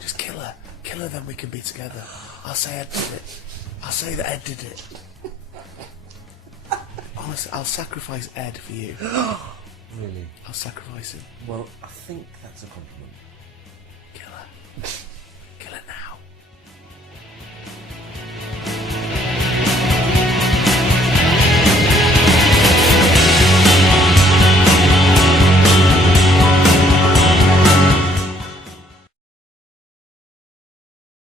Just kill her. Kill her, then we can be together. I'll say Ed did it. I'll say that Ed did it. Honestly, I'll sacrifice Ed for you. Really? I'll sacrifice him. Well, I think that's a compliment.